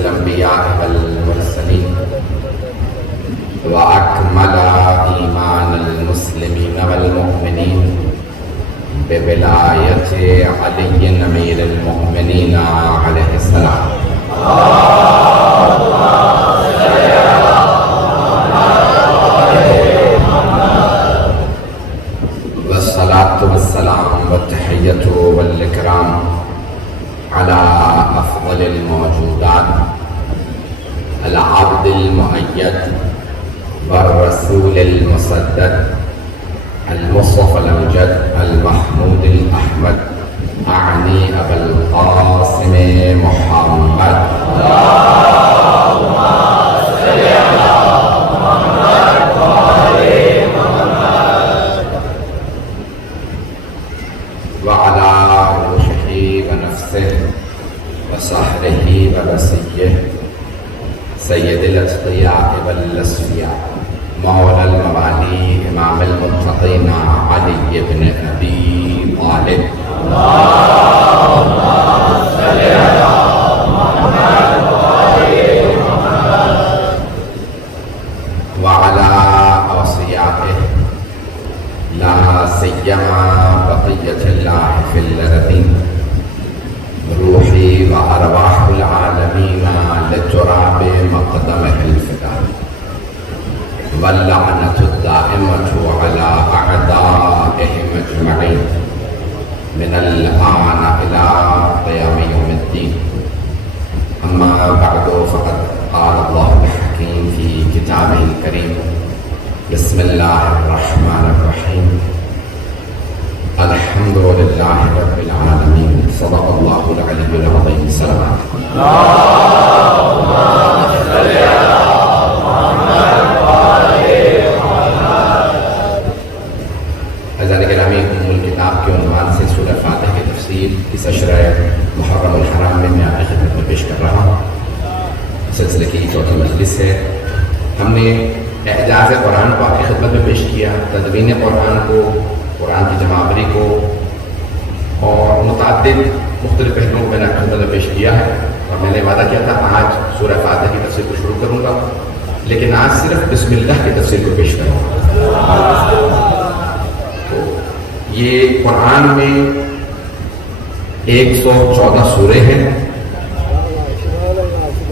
الأنبياء والمرسلين وأكمل إيمان المسلمين والمؤمنين بولاية علي أمير المؤمنين عليه السلام. والصلاة والسلام والتحية والإكرام على أفضل الموجودات العبد المؤيد والرسول المسدد المصطفى الأمجد المحمود الأحمد أعني أبا القاسم محمد. اللهم صل على محمد وآل محمد وعلى روحه ونفسه وسحره ونسيه سيد الأتقياء والأصفياء مولى الموالي إمام المتقين علي بن أبي طالب. اللهم صل على محمد وآل محمد وعلى أوصيائه لا سيما بقية الله في الأرضين روحي وأرواح العالمين لتراب مقدمه الفداء واللعنة الدائمة على أعدائهم أجمعين من الآن إلى قيام يوم الدين. أما بعد فقد قال الله الحكيم في كتابه الكريم بسم الله الرحمن الرحيم الحمد لله رب العالمين صدق الله العلي العظيم. سلام. اللهم صل على محمد وآل محمد. حضرات گرامی، ام الکتاب کے عنوان سے سورہ فاتحہ کی تفسیر اس اشرہ محرم الحرام میں آپ کی خدمت میں پیش کر رہا ہوں. سلسلے کی چوتھی مجلس ہے. ہم نے اعجاز قرآن کو آپ کی خدمت میں پیش کیا، تدوین قرآن کو، قرآن کی جمع آوری کو، اور متعدد مختلف پہلوؤں کو میں نے خدمت میں پیش کیا ہے. اور میں نے وعدہ کیا تھا آج سورہ فاتحہ کی تفسیر کو شروع کروں گا، لیکن آج صرف بسم اللہ کی تفسیر کو پیش کروں گا. تو یہ قرآن میں 114 سورے ہیں.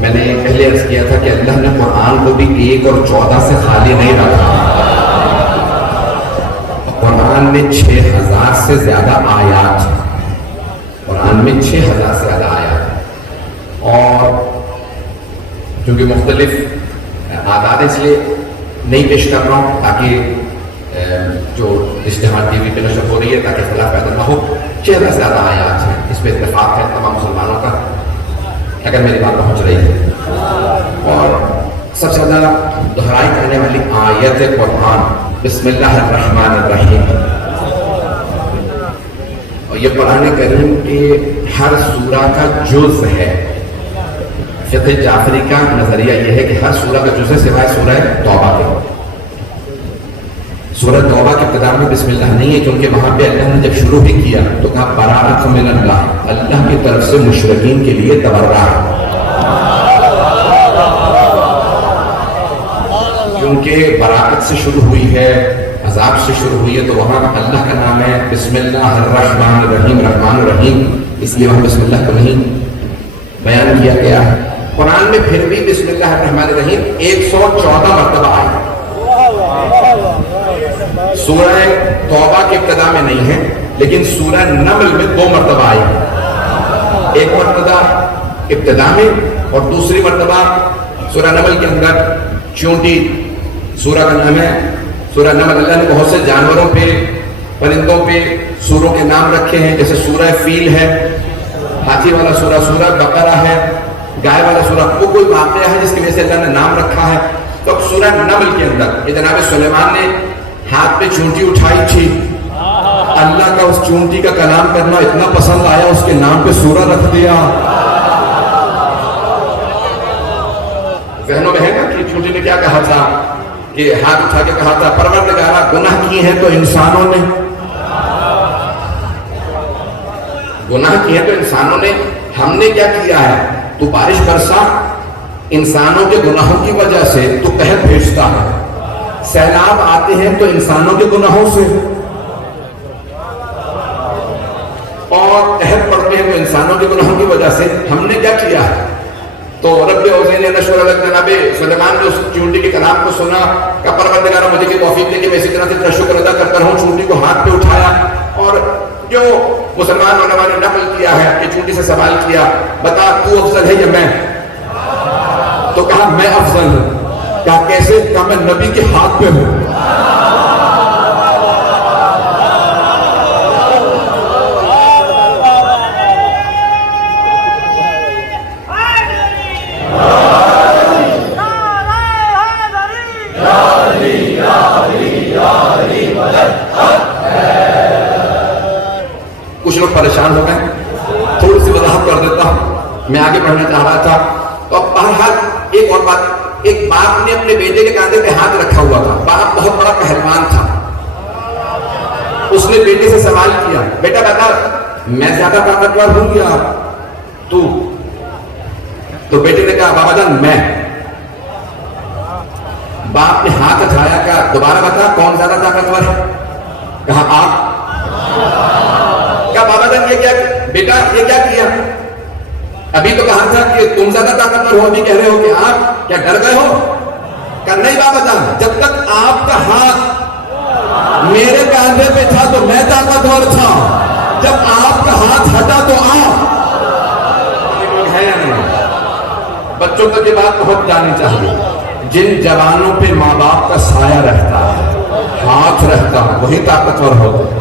میں نے پہلے عرض کیا تھا کہ اللہ نے قرآن کو بھی 1 اور 14 سے خالی نہیں رکھا. قرآن میں 6000 سے زیادہ آیات ہیں. قرآن میں 6000 سے زیادہ آیات ہیں. اور کیونکہ مختلف آداد اس لیے نہیں پیش کر رہا ہوں تاکہ جو اجتماع ٹی وی پہ نشر ہو رہی ہے تاکہ اختلاف پیدا نہ ہو. 6000 سے زیادہ آیات ہیں، اس پہ اتفاق ہے تمام مسلمانوں کا اگر میری بات پہنچ رہی ہے. اور سب سے زیادہ دہرائی کرنے والی آیت قرآن بسم اللہ الرحمن الرحیم. اور یہ قرآن کریم کے ہر سورہ کا جز ہے. فقہ جعفری کا نظریہ یہ ہے کہ ہر سورہ کا جز ہے سوائے سورہ توبہ کے. سورہ توبہ کے ابتدا میں بسم اللہ نہیں ہے، کیونکہ وہاں پہ اللہ نے جب شروع بھی کیا تو کہا براءۃ من اللہ، اللہ کی طرف سے مشرکین کے لیے تبرع. کیونکہ براءت سے شروع ہوئی ہے، عذاب سے شروع ہوئی ہے، تو وہاں اللہ کا نام ہے بسم اللہ الرحمن الرحیم، رحمان الرحیم، اس لیے وہاں بسم اللہ کو نہیں بیان کیا گیا ہے. قرآن میں پھر بھی بسم اللہ الرحمن الرحیم 114 مرتبہ آئی. سورہ توبہ کے ابتدا میں نہیں ہے، لیکن سورہ نمل میں 2 مرتبہ آئی. ایک مرتبہ ابتدا میں اور دوسری مرتبہ سورہ نمل کے اندر چونٹی سورہ کا نام ہے. سورہ نمل اللہ نے بہت سے جانوروں پہ، پرندوں پہ سوروں کے نام رکھے ہیں، جیسے سورہ فیل ہے، ہاتھی والا سورہ سورہ بقرہ ہے، گائے والا سورہ. وہ کوئی واقعہ ہے جس کی وجہ سے اللہ نے نام رکھا ہے. تو سورہ نمل کے اندر یہ جناب سلیمان نے ہاتھ پہ چونٹی اٹھائی تھی، اللہ کا اس چونٹی کا کلام کرنا اتنا پسند آیا، اس کے نام پہ سورہ رکھ دیا. ذہنوں میں ہے نا کہ چونٹی نے کیا کہا تھا، کہ ہاتھ اٹھا کے کہا تھا پروردگارا گناہ کی ہیں تو انسانوں نے، گناہ کی ہیں تو انسانوں نے، ہم نے کیا کیا ہے، تو بارش برسا انسانوں کے گناہوں کی وجہ سے تو قحط بھیجتا ہے، سیلاب آتے ہیں تو انسانوں کے گناہوں سے، اور قحط پڑتے ہیں تو انسانوں کے گناہوں کی وجہ سے۔ ہم نے کیا کیا ہے؟ تو رب اوزینی نشور علیہ جناب سلیمان نے اس چونٹی کے کلام کو سنا کہ پروردگار مجھے کی توفیق دے کہ میں اسی طرح سے تیرا شکر ادا کرتا رہوں۔ چونٹی کو ہاتھ پہ اٹھایا اور جو مسلمان علماء نے نقل کیا ہے کہ چونٹی سے سوال کیا بتا تو افضل ہے یا میں؟ تو کہا میں افضل ہوں۔ کہا کیسے؟ کہا میں نبی کے ہاتھ پہ ہوں۔ کچھ لوگ پریشان ہو گئے، تھوڑی سی وضاحت کر دیتا ہوں، میں آگے بڑھنا چاہ رہا تھا۔ تو اب بہرحال ایک اور بات، ایک باپ نے اپنے بیٹے کے کاندھے پہ ہاتھ رکھا ہوا تھا، باپ بہت بڑا پہلوان تھا، اس نے بیٹے سے سوال کیا بیٹا بتا میں زیادہ طاقتور ہوں یا تو؟ تو بیٹے نے کہا بابا جان میں۔ باپ نے ہاتھ اٹھایا، کہا دوبارہ بتا کون زیادہ طاقتور ہے؟ کہا آپ۔ کہا بابا جان یہ کیا بیٹا یہ کیا کیا؟ ابھی تو کہا تھا کہ تم زیادہ طاقتور ہو، ابھی کہہ رہے ہو کہ آپ کیا ڈر گئے ہو؟ کہا نہیں بابا جان، جب تک آپ کا ہاتھ میرے کاندھے پہ تھا تو میں طاقتور تھا، جب آپ کا ہاتھ ہٹا تو آپ۔ ہے یا نہیں؟ بچوں تک یہ بات بہت جانی چاہیے، جن جوانوں پہ ماں باپ کا سایہ رہتا ہے، ہاتھ رہتا ہے، وہی طاقتور ہوتے ہیں۔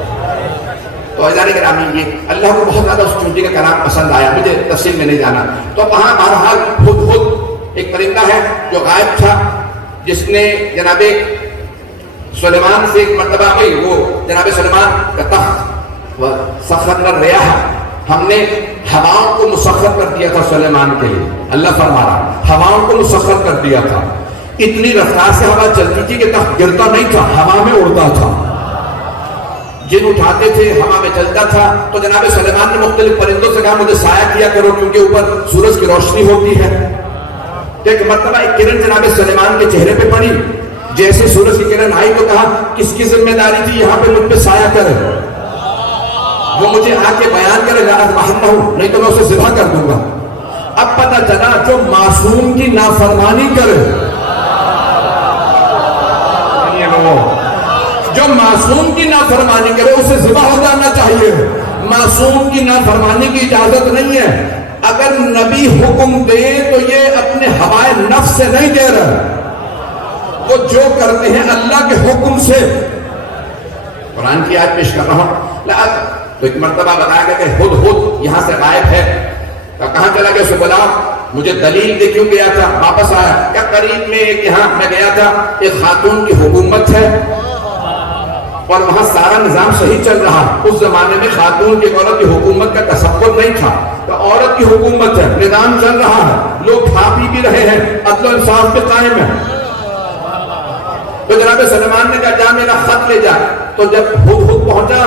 تو عزیزان گرامی یہ اللہ کو بہت زیادہ اس چونٹی کا کلام پسند آیا، مجھے تفصیل میں نہیں جانا۔ تو وہاں بہرحال خود ایک پرندہ ہے جو غائب تھا، جس نے جناب سلیمان سے ایک مرتبہ گئی، وہ جناب سلیمان کا تخت سخرنا الریاح، ہم نے ہواؤں کو مسخر کر دیا تھا سلیمان کے لیے۔ اللہ فرما رہا ہواؤں کو مسخر کر دیا تھا، اتنی رفتار سے ہوا چلتی تھی کہ تخت گرتا نہیں تھا، ہوا میں اڑتا تھا، جن اٹھاتے تھے ہوا میں چلتا تھا۔ تو جناب سلیمان نے مختلف پرندوں سے کہا مجھے سایہ کیا کرو کیونکہ اوپر سورج کی روشنی ہوتی ہے۔ ایک مرتبہ ایک کرن جناب سلیمان کے چہرے پہ پڑی، جیسے سورج کی کرن آئی تو کہا کس کی ذمہ داری تھی یہاں پہ مجھ پہ سایہ کرے؟ وہ مجھے آ کے بیان کرے گا باہر ہوں، نہیں تو میں اسے ذبح کر دوں گا۔ اب پتہ چلا جو معصوم کی نافرمانی کرے، جو معصوم کی نافرمانی کرے اسے ذبح ہو جانا چاہیے، معصوم کی نافرمانی کی اجازت نہیں ہے۔ اگر نبی حکم دے تو یہ اپنے ہوائے نفس سے نہیں دے رہے، وہ جو کرتے ہیں اللہ کے حکم سے۔ قرآن کی آیت پیش کر رہا ہوں۔ تو ایک مرتبہ بتایا گیا کہ ہد ہد یہاں سے غائب ہے، کہاں چلا گیا؟ اسے بلا مجھے دلیل دے کیوں گیا تھا؟ واپس آیا، کیا قریب میں ایک یہاں میں گیا تھا، ایک خاتون کی حکومت ہے اور وہاں سارا نظام صحیح چل رہا۔ اس زمانے میں خاتون کی عورت کی حکومت کا تصور نہیں تھا، تو عورت کی حکومت ہے، نظام چل رہا ہے، لوگ کھا پی بھی رہے ہیں، عدل و انصاف پہ قائم ہے۔ تو جناب سلیمان نے کہا جا میرا خط لے جا۔ تو جب ہد ہد پہنچا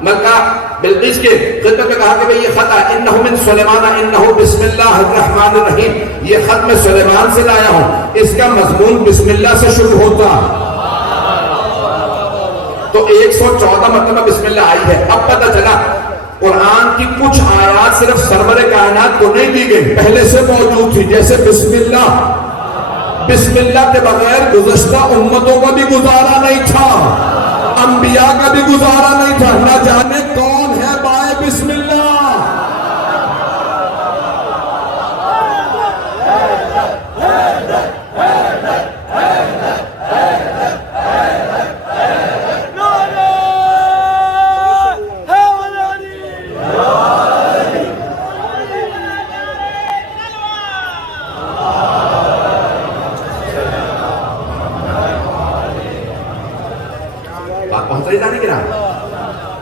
ملکہ بلقیس کے خدمت میں کہا کہ بھئی یہ خط ہے، انہو من سلیمان انہو بسم اللہ الرحمن الرحیم، یہ خط میں سلیمان سے لایا ہوں، اس کا مضمون بسم اللہ سے شروع ہوتا۔ تو 114 مرتبہ بسم اللہ آئی ہے۔ اب پتہ چلا قرآن کی کچھ آیات صرف سرور کائنات کو نہیں دی گئی، پہلے سے موجود تھی، جیسے بسم اللہ کے بغیر گزشتہ امتوں کا بھی گزارا نہیں تھا، انبیاء کا بھی گزارا نہیں تھا، نہ جانے کون ہے بائے بسم اللہ۔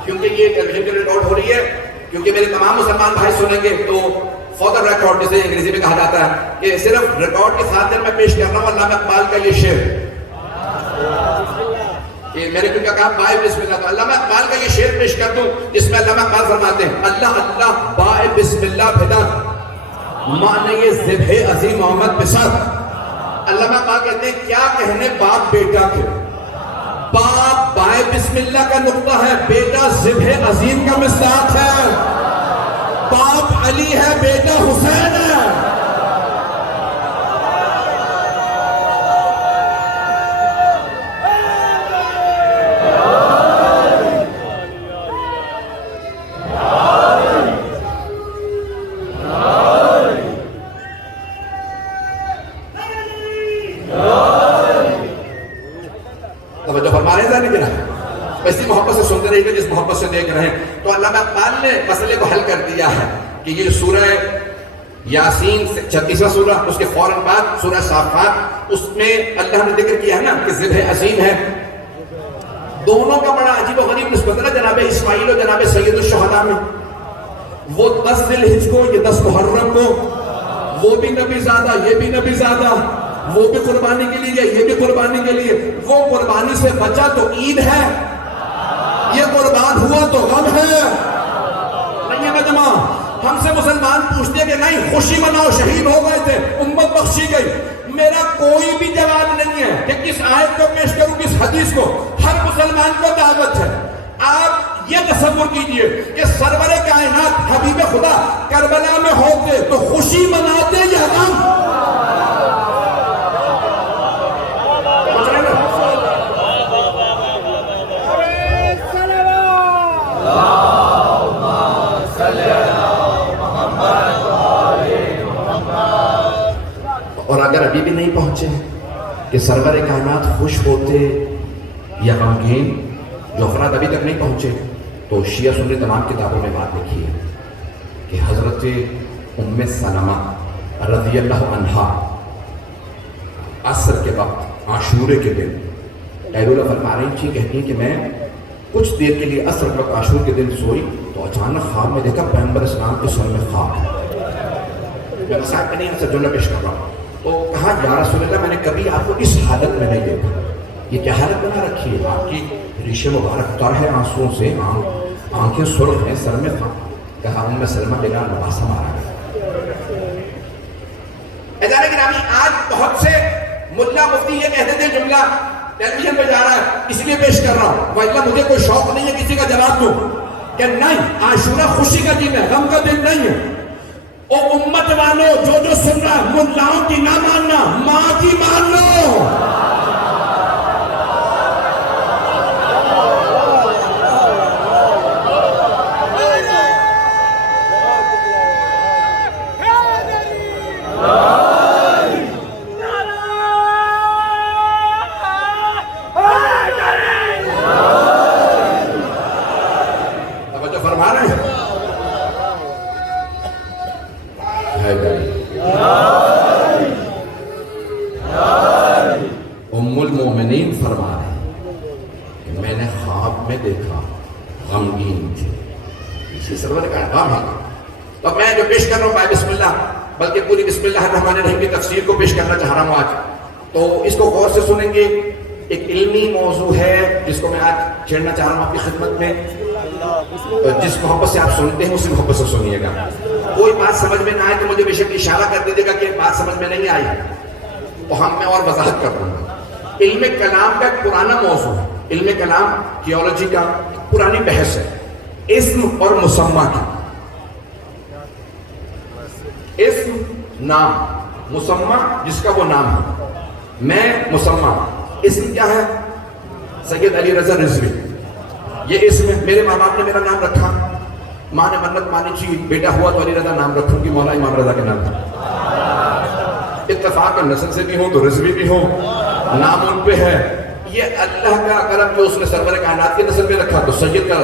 کیونکہ یہ ٹیلیویژن کے ریکارڈ ہو رہی ہے، کیونکہ میرے تمام مسلمان بھائی سنیں گے تو فور دا ریکارڈ جسے انگریزی میں کہا جاتا ہے کہ صرف ریکارڈ کی خاطر میں پیش کر رہا ہوں علامہ اقبال کا یہ شعر کہ میرے کیونکہ کہا بائے بسم اللہ، تو علامہ اقبال کا یہ شعر پیش کر دوں جس میں علامہ اقبال فرماتے ہیں اللہ اللہ بائے بسم اللہ بھدا معنی یہ ذبح عظیم محمد بسر. علامہ اقبال کہتے ہیں کیا کہنے باپ بیٹا کے. باپ بائے بسم اللہ کا نقطہ ہے، بیٹا ذبح عظیم کا مصداق ہے. باپ علی ہے، بیٹا حسین ہے. توجہ فرما رہے ہیں نا، ایسی محبت سے سنتے رہیے جس محبت سے دیکھ رہے ہیں. تو علامہ اقبال نے مسئلے کو حل کر دیا ہے کہ یہ سورہ یاسین 36واں سورہ، اس کے فوراً بعد سورہ صافات، اس میں اللہ نے ذکر کیا ہے نا کہ ذبح عظیم ہے. دونوں کا بڑا عجیب و غریب نسبت ہے جناب اسماعیل و جناب سید الشہداء میں. وہ 10 ذی الحجہ کو، یہ 10 محرم کو، وہ بھی نبی زادہ یہ بھی نبی زادہ، وہ بھی قربانی کے لیے یہ بھی قربانی کے لیے. وہ قربانی سے بچا تو عید ہے، یہ قربان ہوا تو غم ہے. نہیں ہے مجمع. ہم سے مسلمان پوچھتے ہیں کہ نہیں خوشی مناؤ، شہید ہو گئے تھے، امت بخشی گئی. میرا کوئی بھی جواب نہیں ہے کہ کس آیت کو پیش کروں کس حدیث کو. ہر مسلمان کو دعوت ہے. آپ یہ تصور کیجئے کہ سرور کائنات حبیب خدا کربلا میں ہوتے تو خوشی مناتے یا غم؟ اور اگر ابھی بھی نہیں پہنچے کہ سرور کائنات خوش ہوتے یا غمگین، جو افراد ابھی تک نہیں پہنچے، تو شیعہ سنی تمام کتابوں میں بات لکھی ہے کہ حضرت ام سلمہ رضی اللہ عنہا عصر کے وقت عاشورے کے دن ایلولہ فرما رہی تھی، کہتی ہیں کہ میں کچھ دیر کے لیے عصر وقت عاشور کے دن سوئی تو اچانک خواب میں دیکھا پیغمبر اسلام کے سر میں خاک ہے. میں مسائل میں نہیں ہم سے جملہ پیش کر رہا ہوں. تو کہا یا رسول اللہ میں نے کبھی آپ کو اس حالت میں نہیں دیکھا. یہ کیا حالت بنا رکھی ہے؟ آپ کی ریش مبارک تر ہے آنسوں سے، آنکھیں سرخ ہیں، سر میں خاک. کہا ام سلمہ بلا نواسہ مارا گیا. ادارے گرامی آج بہت سے ملا مفتی یہ کہتے تھے جملہ ٹیلی ویژن پہ جا رہا ہے اس لیے پیش کر رہا ہوں، واللہ مجھے کوئی شوق نہیں ہے کسی کا جواب دوں کہ نہیں عاشورہ خوشی کا دن ہے، غم کا دن نہیں ہے. او امت والو جو سن رہا ہے ملاؤں کی نہ ماننا، ماں کی مان لو. ام المومنین فرما رہے کہ میں نے خواب میں دیکھا غمگین تھی. اسی سرور کا غم ہے. تو میں جو پیش کر رہا ہوں بسم اللہ، بلکہ پوری بسم اللہ الرحمن الرحیم کی تفسیر کو پیش کرنا چاہ رہا ہوں آج. تو اس کو غور سے سنیں گے. ایک علمی موضوع ہے جس کو میں آج چھیڑنا چاہ رہا ہوں آپ کی خدمت میں. جس محبت سے آپ سنتے ہیں اسی محبت سے سنیے گا. کوئی بات سمجھ میں نہ آئے تو مجھے بے شک اشارہ کر دیجیے گا کہ بات سمجھ میں نہیں آئی تو میں اور وضاحت کر دوں گا. علم کلام کا ایک پرانا موضوع ہے. علم کلام تھیولوجی کا پرانی بحث ہے. اسم اور مسمہ کی. اسم نام، مسمہ جس کا وہ نام ہے. میں مسمہ. اسم کیا ہے؟ سید علی رضا رضوی. یہ اسم ہے. میرے ماں باپ نے میرا نام رکھا. ماں نے منت مانی تھی بیٹا ہوا تو علی رضا نام رکھوں گی، مولا امام رضا کے نام. اتفاق نسل سے بھی ہوں تو رضوی بھی ہوں، نام ان پہ ہے. یہ اللہ کا کرم جو اس نے سرور کائنات کی نسل میں رکھا تو سید کا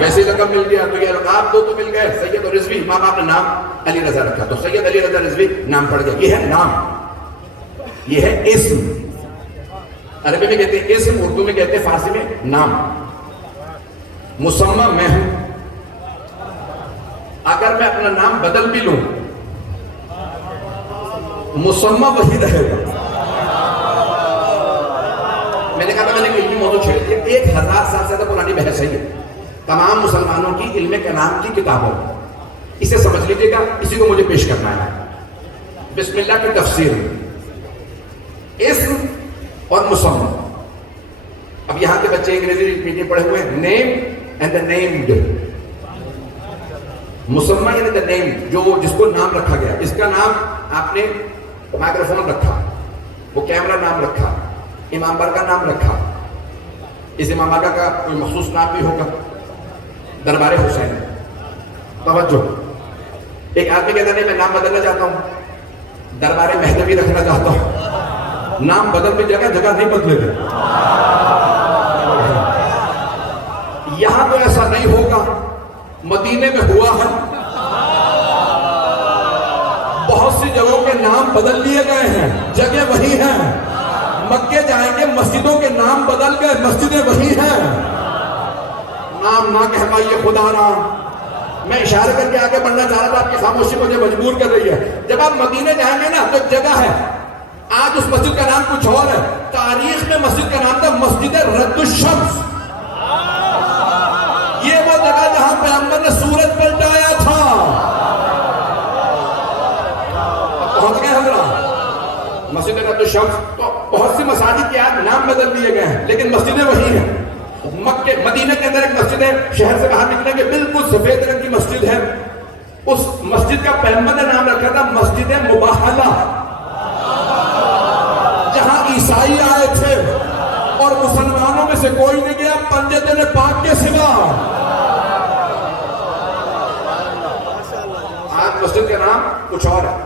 ویسے لقب مل گیا. تو یہ القاب دو تو مل گئے، سید اور رضوی. ماں باپ نے نام علی رضا رکھا تو سید علی رضا رضوی نام پڑ گیا. یہ ہے نام، یہ ہے اسم. عربی میں کہتے ہیں اسم، اردو میں کہتے ہیں فارسی میں نام. مسمہ میں ہوں. اگر میں اپنا نام بدل بھی لوں مسمہ وہی رہے گا. میں نے کہا تھا میں نے علمی موضوع چھیڑ دیا. 1000 سال سے زیادہ پرانی بحث ہے یہ تمام مسلمانوں کی علم کلام کی کتابوں. اسے سمجھ لیجیے گا، اسی کو مجھے پیش کرنا ہے. بسم اللہ کی تفسیر، اسم اور مسمى. اب یہاں کے بچے انگریزی میڈیم پڑھے ہوئے ہیں. Name and the named. مسمى یعنی دا نیم، جو جس کو نام رکھا گیا. اس کا نام آپ نے مائکروفون رکھا، وہ کیمرہ نام رکھا، امام بارگاہ نام رکھا. اس امام بارگاہ کا کوئی مخصوص نام بھی ہوگا، دربار حسین. توجہ، ایک آدمی کہتا نہیں میں نام بدلنا چاہتا ہوں، دربار مہدوی رکھنا چاہتا ہوں. نام بدل بھی جگہ جگہ نہیں بدلے گا. یہاں تو ایسا نہیں ہوگا، مدینے میں ہوا ہے. بہت سی جگہوں کے نام بدل لیے گئے ہیں، جگہ وہی ہیں. مکے جائیں گے مسجدوں کے نام بدل گئے، مسجدیں وہی ہیں. نام نہ کہوائیے خدا را. میں اشارہ کر کے آگے بڑھنا چاہ رہا تھا، آپ کی خاموشی مجھے مجبور کر رہی ہے. جب آپ مدینے جائیں گے نا تو ایک جگہ ہے، آج اس مسجد کا نام کچھ اور ہے. تاریخ میں مسجد کا نام تھا مسجد رد الشمس. یہ وہ جگہ جہاں پیغمبر نے سورج پلٹایا تھا. پہنچ گئے حضرات مسجد رد الشمس. تو بہت سی مساجد کے آج نام بدل دیے گئے ہیں لیکن مسجدیں وہی ہیں. مکے مدینہ کے اندر ایک مسجد ہے، شہر سے باہر نکلیں گے بالکل سفید رنگ کی مسجد ہے. اس مسجد کا پیغمبر نے نام رکھا تھا مسجد مباہلہ، جہاں عیسائی آئے تھے اور مسلمانوں میں سے کوئی نہیں گیا پنجتن پاک کے سوا. آج مسجد کا نام کچھ اور ہے.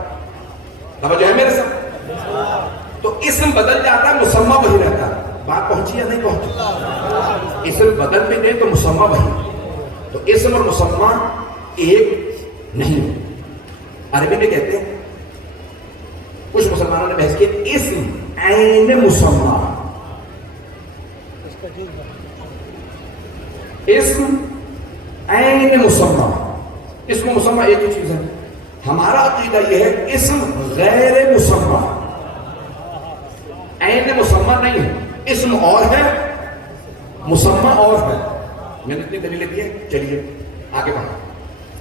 توجہ ہے میرے ساتھ؟ تو اسم بدل جاتا ہے، مسمى وہی رہتا ہے. بات پہنچی یا نہیں پہنچی؟ اسم بدل بھی دے تو مسمى وہی. تو اسم اور مسمى ایک نہیں. عربی میں کہتے ہیں، کچھ مسلمانوں نے بحث کی اسم عین مسمى. اسم عین مسمى، اسم مسمى ایک ہی چیز ہے. ہمارا عقیدہ یہ ہے اسم غیر مسمى، عین مسمى نہیں ہے. اسم اور ہے، مسمى اور ہے. میں نے اتنی دلیلیں دی ہیں. چلیے آگے بڑھا،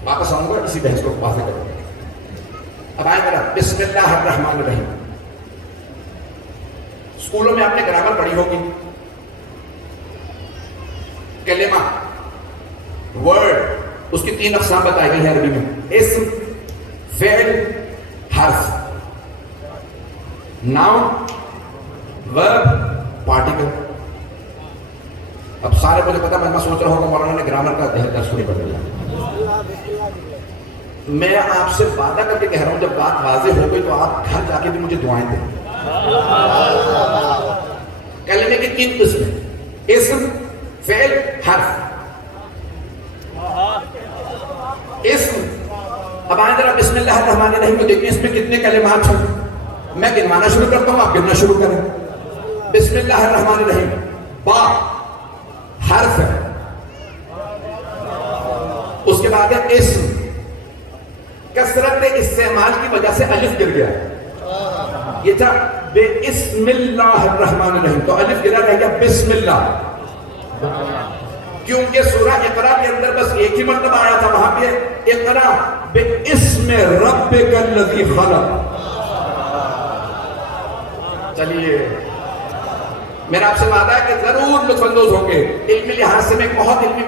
واپس آؤں گا اسی بحث کو واضح کروں گا. اب آئے میرا بسم اللہ الرحمن الرحیم. اسکولوں میں آپ نے گرامر پڑھی ہوگی. کلمہ، ورڈ، اس کی 3 اقسام بتائی گئی ہیں عربی میں: اسم، فعل، حرف. ناؤن، ورب، پارٹیکل. اب سارے مجھے پتا میں سوچ رہا ہوں کہ مولانا نے گرامر کا درس نہیں پڑھ لیا. میں آپ سے وعدہ کر کے کہہ رہا ہوں جب بات واضح ہو گئی تو آپ گھر جا کے بھی مجھے دعائیں دیں. کلمے کی 3 قسمیں: اسم، فعل، حرف. اسم. اب آئیں ذرا بسم اللہ الرحمن الرحیم کو دیکھیں، اس میں کتنے کلمات ہیں. میں گنوانا شروع کرتا ہوں، آپ گننا شروع کریں. بسم اللہ الرحمن الرحیم. با حرف ہے، اس کے بعد ہے اسم. کثرت استعمال کی وجہ سے الف گر گیا. یہ تھا بسم اللہ الرحمن الرحیم، تو الف گرا رہ گیا بسم اللہ. کیونکہ سورہ اقرا کے اندر بس ایک ہی مرتبہ آیا تھا، وہاں پہ اقرا باسم ربک الذی خلق. چلیے میرا آپ سے وعدہ ہے کہ ضرور لطف اندوز ہوں گے. علمی لحاظ سے میں بہت علمی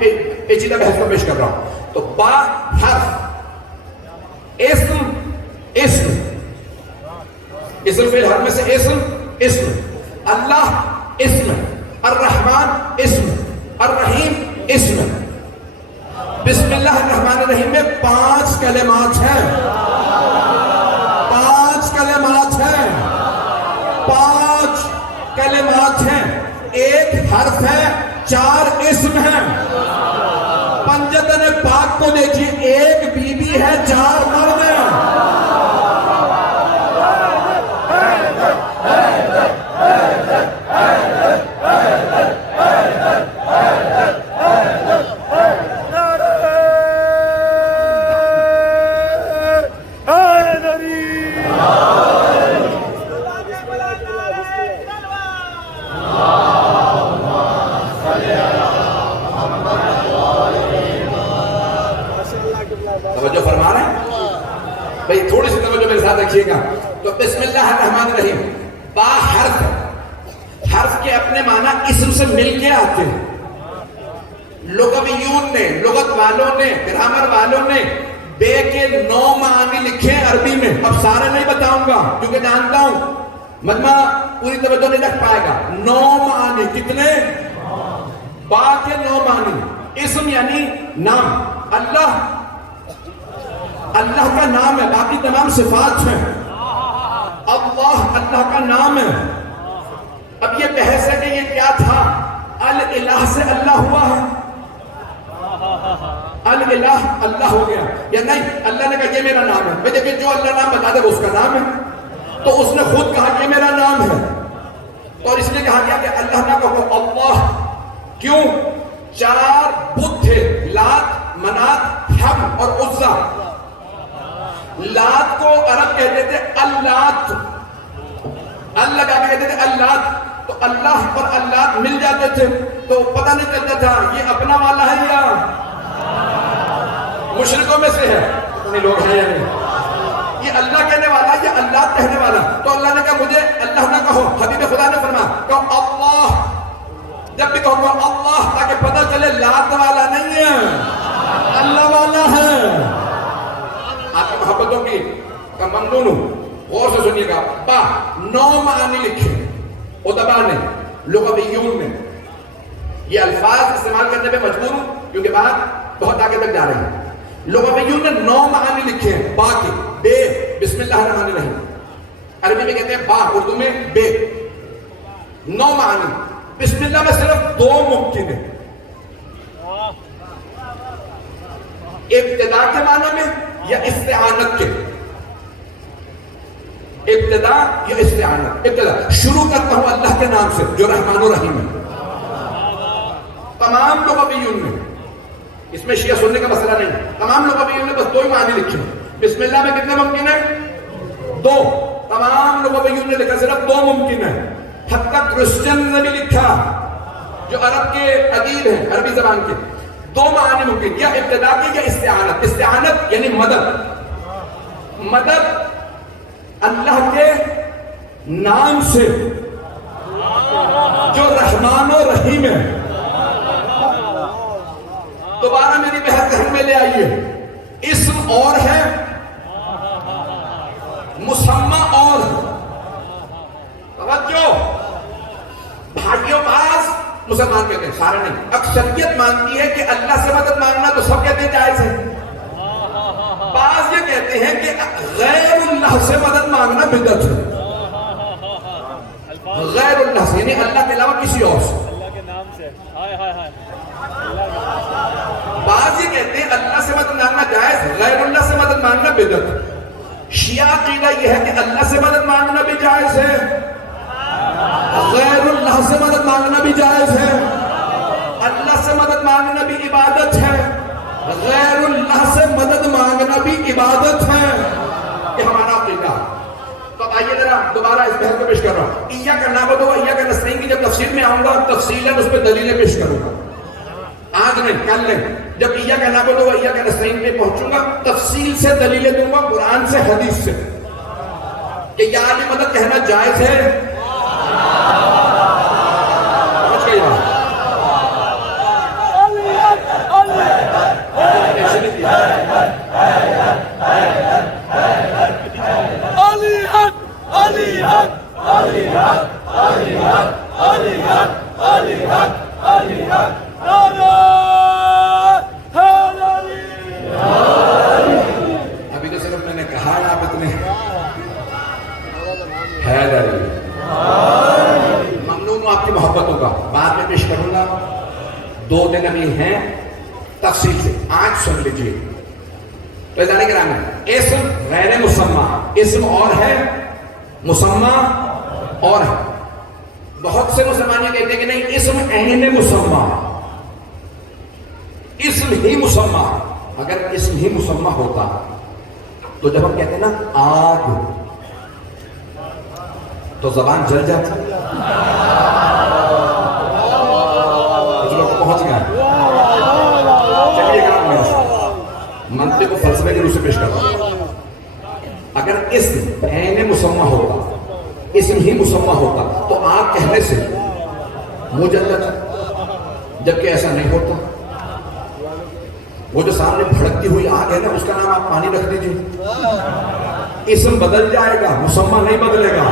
پیچیدہ بحث کو پیش کر رہا ہوں. تو با حرف، اسم، اسم، اسم فی الحال میں سے اسم، اسم. اللہ اسم، الرحمن اسم، الرحیم اسم. بسم اللہ الرحمن الرحیم میں 5 کلمات ہیں. 5 کلمات ہیں. 5 کلمات ہیں. 1 حرف ہے، 4 اسم ہیں. پنجتن پاک کو دیکھیے، 1 بی بی ہے، 4 مرد ہیں. توجہ فرما رہے بھئی تھوڑی سی توجہ میرے ساتھ رکھیے گا. تو بسم اللہ الرحمن الرحیم با حرف ہے. حرف کے اپنے معنی اسم سے مل کے آتے ہیں. لغویون نے، لغت والوں نے، گرامر والوں نے بے کے 9 معنی لکھے ہیں عربی میں. اب سارے نہیں بتاؤں گا کیونکہ جانتا ہوں مجمع پوری توجہ نہیں رکھ پائے گا. 9 معنی. کتنے؟ با کے 9 معنی. اسم یعنی نام. اللہ اللہ کا نام ہے، باقی تمام صفات ہیں. اللہ اللہ کا نام ہے. اب یہ بحث ہے کہ یہ کیا تھا؟ الالہ سے اللہ ہوا ہے. الالہ اللہ ہو گیا یا نہیں؟ اللہ نے کہا یہ میرا نام ہے. بھئی دیکھیں جو اللہ نام بتا دے وہ اس کا نام ہے. تو اس نے خود کہا یہ میرا نام ہے. اور اس نے کہا گیا کہ اللہ نہ کہو اللہ. کیوں؟ 4 بت تھے، لات، منات، حم اور عزا. لات کو عرب کہتے تھے اللات، اللہ کا کہتے تھے اللات. تو اللہ اور اللہ مل جاتے تھے تو پتہ نہیں چلتا تھا یہ اپنا والا ہے یا مشرکوں میں سے ہے. اتنے لوگ ہیں یا نہیں؟ یہ اللہ کہنے والا یا اللہ کہنے والا. تو اللہ نے کہا مجھے اللہ نہ کہو. حبیب خدا نے فرمایا کہو اللہ. جب بھی کہو اللہ تاکہ پتہ چلے لات والا نہیں ہے، اللہ والا ہے. آپ کی محبتوں کی کا ممنون ہوں. غور سے سنیے گا. با 9 معنی لکھے ادبا نے، لغویون نے. یہ الفاظ استعمال کرنے پہ مجبور ہوں کیونکہ بات بہت آگے تک جا رہی ہے. لغویون نے 9 معنی لکھے ہیں با کے. بے بسم اللہ الرحمن الرحیم عربی میں کہتے ہیں با، اردو میں بے. 9 معنی. بسم اللہ میں صرف 2 ممکن ہیں. ابتدا کے معنی میں یا استعانت کے. ابتدا یا استعانت. ابتدا شروع کرتا ہوں اللہ کے نام سے جو رحمان و رحیم ہے. تمام لغویون نے، اس میں شیعہ سننے کا مسئلہ نہیں، تمام لغویون نے بس 2 ہی معنی لکھے. بسم اللہ میں کتنے ممکن ہیں؟ 2. تمام لغویون نے لکھا صرف 2 ممکن ہیں. حتی کرسچن نے بھی لکھا جو عرب کے ادیب ہیں، عربی زبان کے. 2 معنی ممکن، یا ابتدا کی یا استعانت. استعانت یعنی مدد. مدد اللہ کے نام سے جو رحمان و رحیم ہے. دوبارہ میری بحث ذہن میں لے آئیے. اسم اور ہے، مسمى اور توجہ. بھائیوں بعض مسلمان کہتے ہیں، سارے نہیں، اکثریت مانتی ہے کہ اللہ سے مدد مانگنا تو سب کہتے ہیں جائز ہے. بعض یہ کہتے ہیں کہ غیر اللہ سے مدد مانگنا بدعت ہے. غیر اللہ سے یعنی اللہ کے علاوہ کسی اور سے. بعض یہ کہتے ہیں اللہ سے مدد مانگنا جائز، غیر اللہ سے مدد مانگنا بدعت. شیعہ عقیدہ یہ ہے کہ اللہ سے مدد مانگنا بھی جائز ہے، غیر اللہ سے مدد مانگنا بھی جائز ہے. اللہ سے مدد مانگنا بھی عبادت ہے، غیر اللہ سے مدد مانگنا بھی عبادت ہے. یہ ہمارا عقیدہ. تو آئیے ذرا دوبارہ اس بحث کو پیش کر رہا ہوں. ایاک نعبد و ایاک نستعین کی جب تفسیر میں آؤں گا تفصیلاً اس پہ دلیلیں پیش کروں گا. آج نہیں، کل نہیں. جب ایاک نعبد و ایاک نستعین پہ پہنچوں گا تفصیل سے دلیلیں دوں گا، قرآن سے حدیث سے، کہ یا علی مدد کہنا جائز ہے. پہنچ گئی بات. ابھی تو صرف میں نے کہا ہے آپ اتنے ممنون ہوں آپ کی محبتوں کا. بعد میں پیش کروں گا. 2 دن ابھی ہیں تفصیل سے. آج سن لیجیے. فیضان کرام اسم غیر مسمى، اسم اور ہے، مسمى اور ہے. بہت سے مسلمان یہ کہتے ہیں کہ نہیں اسم عین مسمى، اسم ہی مسمى. اگر اسم ہی مسمى ہوتا تو جب ہم کہتے ہیں نا آگ تو زبان جل جاتی. کچھ لوگ پہنچ گئے. چلیے گا منطق کو فلسفے کے روح سے پیش کرتا ہوں. اسم ہی مسمہ ہوتا تو آگ کہنے سے وہ جل جاتا، جبکہ ایسا نہیں ہوتا. وہ جو سامنے بھڑکتی ہوئی آگ ہے نا، اس کا نام آپ پانی رکھ دیجیے، اسم بدل جائے گا، مسمہ نہیں بدلے گا،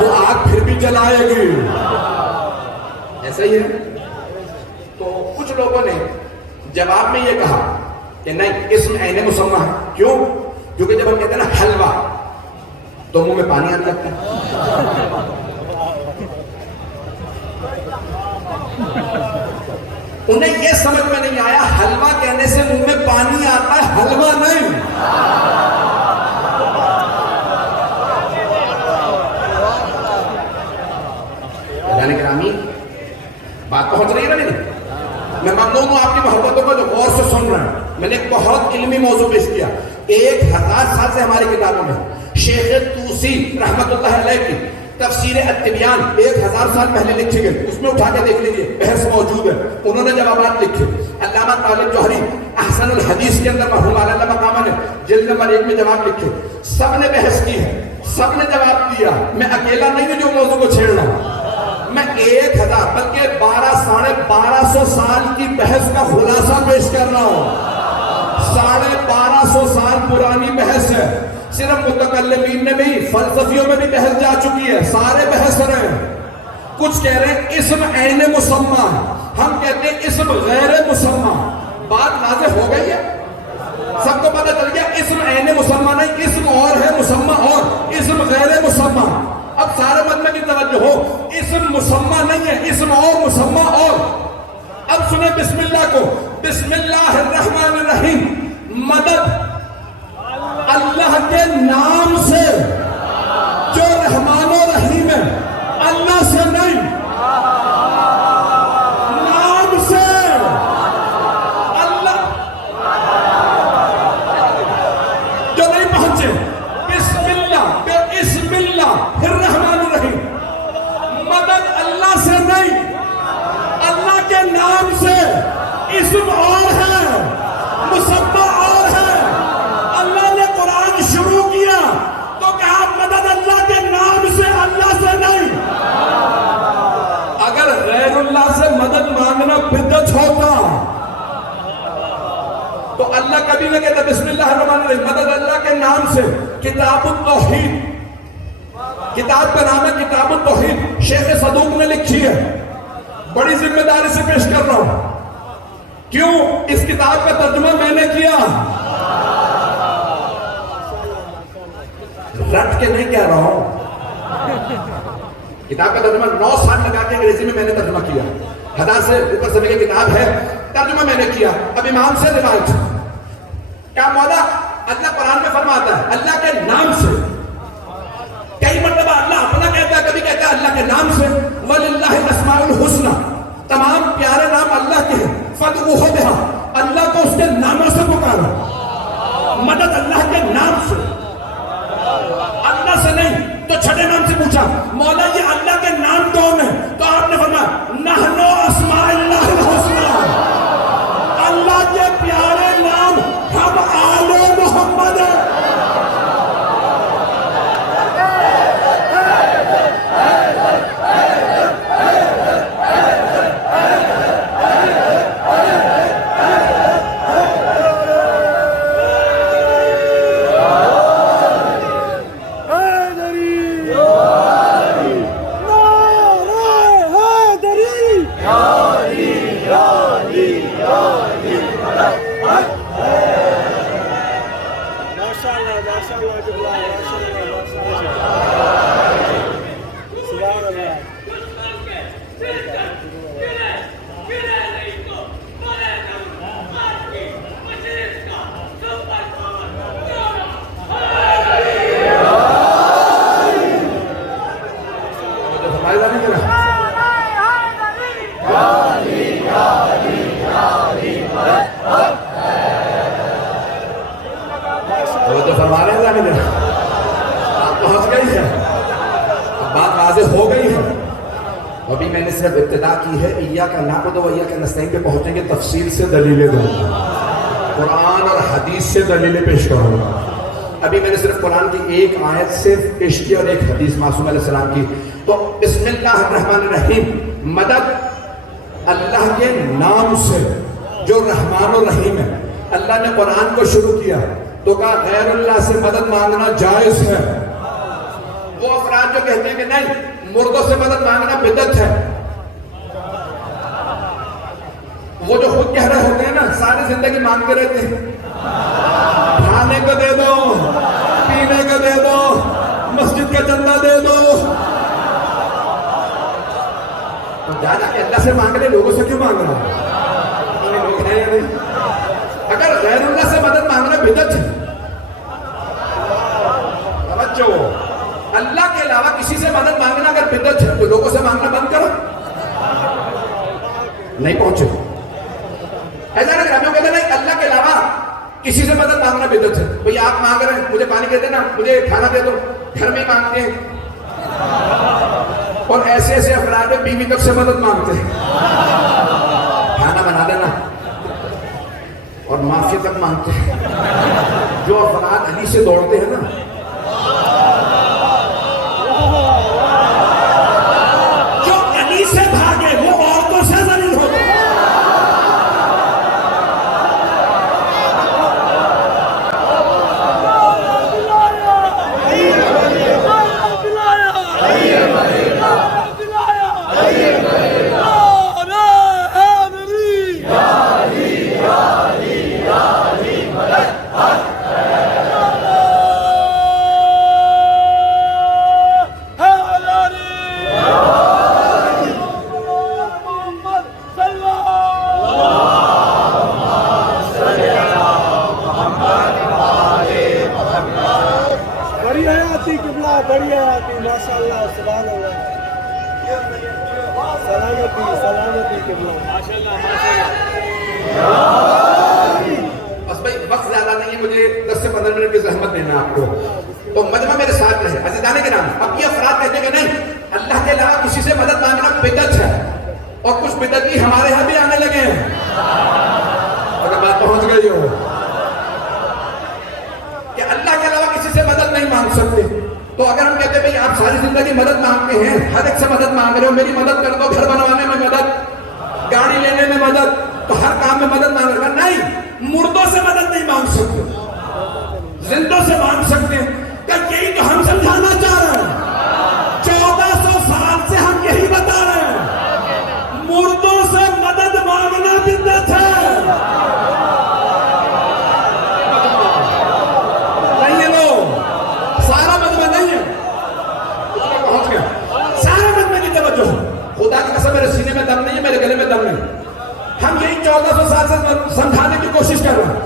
وہ آگ پھر بھی جلائے گی. ایسا ہی ہے. تو کچھ لوگوں نے جواب میں یہ کہا کہ نہیں، اسم عین مسمہ ہے. کیوں؟ کیونکہ جب ہم کہتے ہیں نا حلوہ تو منہ میں پانی آنے لگتا ہے. انہیں یہ سمجھ میں نہیں آیا حلوہ کہنے سے منہ میں پانی آتا ہے، حلوہ نہیں. یعنی گرامی بات پہنچ رہی ہے نا میری؟ میں ممنون ہوں آپ کی محبتوں کو جو غور سے سن رہے ہیں. میں نے ایک بہت علمی موضوع پیش کیا. 1000 سال سے ہماری کتابوں میں شیخ طوسی رحمت اللہ علیہ کی تفسیر التبیان 1000 سال پہلے لکھی گئی، اس میں اٹھا کے دیکھ لیجیے، بحث موجود ہے. انہوں نے جوابات لکھے. علامہ طالب جوہری احسن الحدیث کے اندر مرحوم علی اللہ مقامہ نے جلد نمبر 1 میں جواب لکھے. سب نے بحث کی ہے، سب نے جواب دیا. میں اکیلا نہیں ہوں جو موضوع کو چھیڑ رہا ہوں. میں 1000 بلکہ 1200 سال کی بحث کا خلاصہ پیش کر رہا ہوں. 1250 سال پرانی بحث ہے. صرف متکلمین نے بھی، فلسفیوں میں بھی بحث جا چکی ہے. سارے بحث رہے ہیں. کچھ کہہ رہے ہیں اسم عین مسمہ ہے، ہم کہتے ہیں اسم غیر مسمہ. بات واضح ہو گئی ہے، سب کو پتہ چل گیا اسم عین مسمہ نہیں، اسم اور ہے، مسمہ اور. اسم غیر مسمہ. اب سارے مجمع کی توجہ ہو، اسم مسمہ نہیں ہے، اسم اور، مسمہ اور. اب سنیں بسم اللہ کو. بسم اللہ الرحمن الرحیم. مدد اللہ کے نام سے جو رحمان و رحیم ہے، اللہ سے نہیں، نام سے. اللہ جو نہیں پہنچے، بسم اللہ بسم اللہ الرحمن الرحیم. مدد اللہ سے نہیں، اللہ کے نام سے. اسم اور ہے، مسمہ اور ہے. اللہ نے قرآن شروع کیا تو کہا مدد اللہ کے نام سے، اللہ سے نہیں. اگر غیر اللہ سے مدد مانگنا بدعت ہوتا تو اللہ کبھی نہ کہتا بسم اللہ الرحمن الرحیم. مدد اللہ کے نام سے. کتاب التوحید، کتاب کا نام ہے کتاب التوحید، شیخ صدوق نے لکھی ہے. بڑی ذمہ داری سے پیش کر رہا ہوں. کیوں؟ اس کتاب کا ترجمہ میں نے کیا، رٹ کے نہیں کہہ رہا ہوں. کتاب کا ترجمہ 9 سال لگا کے انگریزی میں نے ترجمہ کیا. 1000 سے اوپر صفحے کی کتاب ہے، ترجمہ میں نے کیا. اب امام سے روایت کیا مولا اللہ قرآن میں فرماتا ہے اللہ کے نام سے. کئی مرتبہ اللہ اپنا کہتا ہے، کبھی کہتا ہے اللہ کے نام سے. وَلِلَّهِ الْأَسْمَاءُ الْحُسْنَى. تمام پیارے نام اللہ کے ہیں. فَادْعُوهُ بِهَا. اللہ کو اس کے ناموں سے پکارو. مدد اللہ کے نام سے، اللہ سے نہیں. تو چھٹے نام سے پوچھا مولا یہ اللہ کے نام کون ہے؟ تو آپ نے فرمایا نحن اسماء اللہ الحسنى. اللہ کے پیارے نام ہم آل محمد ہیں. ہو گئی ہے. ابھی میں نے صرف ابتدا کی ہے. ایاک نعبد و ایاک نستعین پہ پہنچیں گے، تفصیل سے دلیلیں دوں گا، قرآن اور حدیث سے دلیلیں پیش کروں گا. ابھی میں نے صرف قرآن کی ایک آیت صرف پیش کی اور ایک حدیث معصوم علیہ السلام کی. تو بسم اللہ الرحمن الرحیم، مدد اللہ کے نام سے جو رحمان و رحیم ہے. اللہ نے قرآن کو شروع کیا تو کہا غیر اللہ سے مدد مانگنا جائز ہے. وہ افراد جو کہتے ہیں کہ نہیں مردوں سے مدد مانگنا بدعت ہے، وہ جو خود کہہ رہے ہوتے ہیں نا ساری زندگی مانگتے رہتے ہیں، کھانے کو دے دو، پینے کو دے دو، مسجد کا چندہ دے دو. تو جا کے اللہ سے مانگ رہے، لوگوں سے کیوں مانگ رہا؟ لوگ ہیں یا نہیں؟ اگر غیر اللہ سے مدد مانگنا بدعت ہے، توجہ، اللہ کے علاوہ کسی سے مدد مانگنا اگر بدعت ہے تو لوگوں سے مانگنا بند کرو. نہیں پہنچے ایسا گرامیوں کہتے ہیں نہیں اللہ کے علاوہ کسی سے مدد مانگنا بدعت ہے. بھئی آپ مانگ رہے ہیں مجھے پانی دے دینا، مجھے کھانا دے دو، گھر میں مانگتے ہیں. اور ایسے ایسے افراد ہیں بیوی تک سے مدد مانگتے ہیں، کھانا بنا دینا، اور معافی تک مانگتے ہیں. جو افراد علی سے دوڑتے ہیں نا، جو علی سے بھاگے وہ عورتوں سے ذلیل ہوتے ہیں. بس بھائی وقت زیادہ نہیں ہے، مجھے 10 سے 15 منٹ کی زحمت دینا آپ کو، تو مجمع میرے ساتھ رہے. عزیزان کرام، اب یہ افراد کہتے ہیں کہ نہیں اللہ کے علاوہ کسی سے مدد مانگنا بدعت ہے، اور کچھ بدعتی ہمارے ہاں بھی آنے لگے ہیں. اگر بات پہنچ گئی ہو کہ اللہ کے علاوہ کسی سے مدد نہیں مانگ سکتے، تو اگر ہم کہتے ہیں بھئی آپ ساری زندگی مدد مانگتے ہیں، ہر ایک سے مدد مانگ رہے ہو، میری مدد کر دو، گھر بنوانے میں مدد، گاڑی لینے میں مدد، تو ہر کام میں مدد مانگ رہے ہیں. نہیں، مردوں سے مدد نہیں مانگ سکتے، زندوں سے مانگ سکتے ہیں. کہ یہی تو ہم سمجھانا چاہ رہے ہیں، 1400 سال سے ہم یہی بتا رہے ہیں، مردوں سے مدد مانگنا بدعت ہے. نہیں ہے لوگ، سارا مجمع نہیں ہے، پہنچ گیا سارا مجمع کی توجہ. خدا کی قسم میرے سینے میں دم نہیں ہے، میرے گلے میں دم نہیں. ہم یہی 1400 سال سے سمجھانے کی کوشش کر رہے ہیں،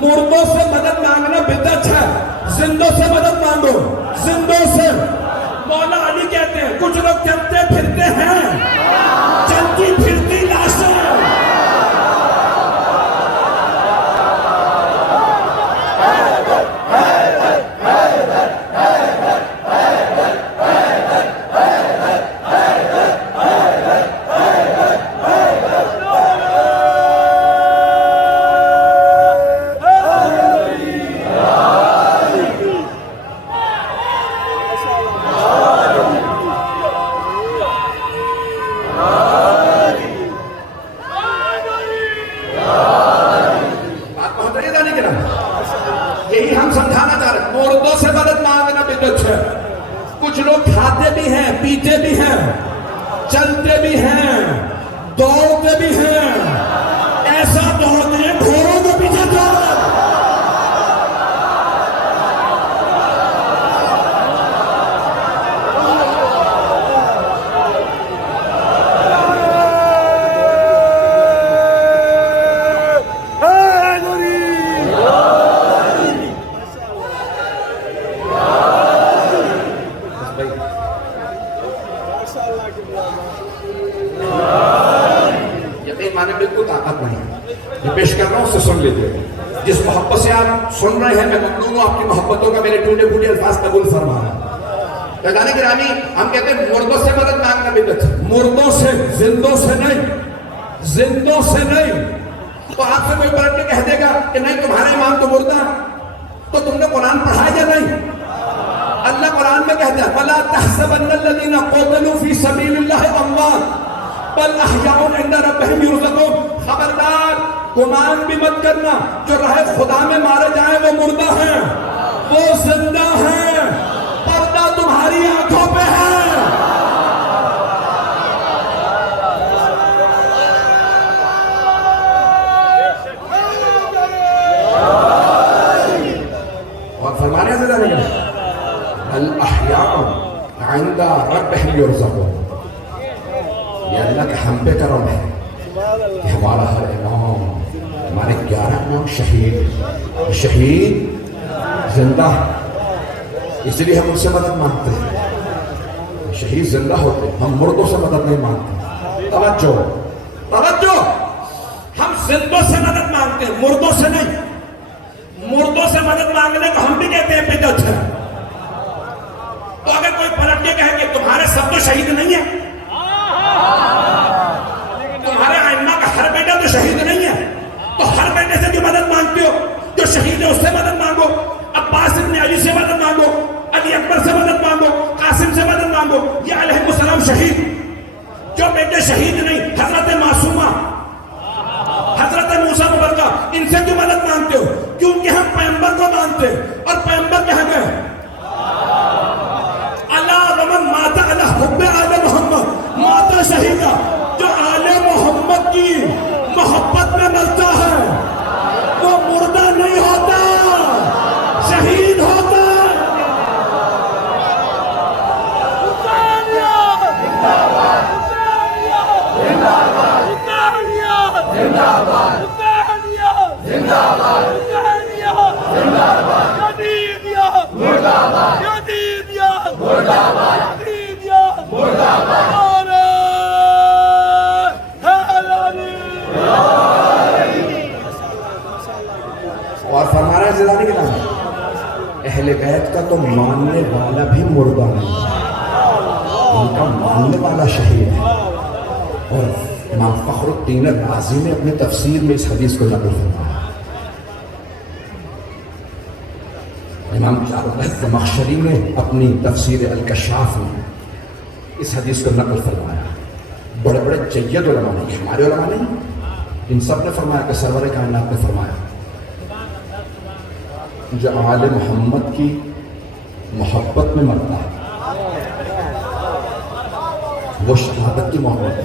مردوں سے مدد مانگنا بدعت ہے، زندوں سے مدد مانگو، زندوں سے. مولا علی کہتے ہیں کچھ لوگ چلتے پھرتے ہیں، چلتی پھرتی لاشیں. یہی ہم سمجھانا چاہ رہے ہیں، مردوں سے مدد مانگنا بدعت ہے. کچھ لوگ کھاتے بھی ہیں، پیتے بھی ہیں، چلتے بھی ہیں، دوڑتے بھی ہیں. ایسا دوڑتے ہیں گھوڑوں کو پیچھے دوڑ. یقین مانے بالکل طاقت نہیں. میں پیش کر رہا ہوں، اسے سن لیجیے. جس محبت سے آپ سن رہے ہیں میں ممنون ہوں، آپ کی محبتوں کا میرے ٹوٹے پھوٹے الفاظ قبول فرمانا. جانے گرامی، ہم کہتے ہیں مردوں سے مدد مانگنا بدعت ہے، مردوں سے، زندوں سے نہیں، زندوں سے نہیں. تو آپ سے کوئی پلٹ کے کہہ دے گا کہ نہیں تمہارا امام تو مردہ، تو تم نے قرآن پڑھا یا نہیں؟ اللہ قرآن میں کہتا ہے وَلَا تَحْسَبَنَّ الَّذِينَ قُتِلُوا فِي سَبِيلِ اللَّهِ أَمْوَاتٌ بَلْ أَحْيَاءٌ عِندَ رَبِّهِمْ يُرْزَقُونَ. خبردار گمان بھی مت کرنا جو راہ خدا میں مارے جائیں وہ مردہ ہیں، وہ زندہ ہیں، پردہ تمہاری آنکھوں پہ ہے. اور فرمانے سے جانے گا الاحیاء عند ربهم يرزقون. یہ اللہ کے ہم پہ کرم ہے کہ ہمارا ہر امام، ہمارے 11 امام شہید زندہ، اس لیے ہم ان سے مدد مانگتے ہیں. شہید زندہ ہوتے، ہم مردوں سے مدد نہیں مانگتے. توجہ، ہم زندوں سے مدد مانگتے ہیں، مردوں سے نہیں. مردوں سے مدد مانگنے کو ہم بھی کہتے ہیں بدعت ہے. تو اگر کوئی پلٹ کے کہے کہ تمہارے سب تو شہید نہیں ہے، تمہارے ائمہ کا ہر بیٹا تو شہید نہیں ہے، تو ہر بیٹے سے جو مدد مانگتے ہو، جو شہید ہے اس سے مدد مانگو. عباس ابن علی سے مدد مانگو، علی اکبر سے مدد مانگو، قاسم سے مدد مانگو. یہ علیہ السلام شہید. جو بیٹے شہید نہیں، حضرت معصومہ، حضرت موسیٰ مبارکہ، ان سے جو مدد مانگتے ہو کیونکہ ہم پیغمبر کو مانتے ہیں. اور پیغمبر کہاں گئے؟ اللہ ومن مات علی حب آل محمد مات شہیدہ. جو آل محمد کی محبت میں مرتا ہے وہ مردہ نہیں ہوتا، شہید ہوتا. اور فرما رہا ہے زیدانی کے نام اہل بیت کا تو ماننے والا بھی مردہ نہیں، ان کا ماننے والا شہید ہے. اور امام فخر الدین الرازی نے اپنی تفسیر میں اس حدیث کو نقل فرمایا. امام زمخشری نے اپنی تفسیر الکشاف میں اس حدیث کو نقل فرمایا. بڑے بڑے جید علماء نے، ہمارے علماء نہیں، ان سب نے فرمایا کہ سرور کائنات نے فرمایا جو آل محمد کی محبت میں مرتا ہے وہ شہادت کی محبت ہے.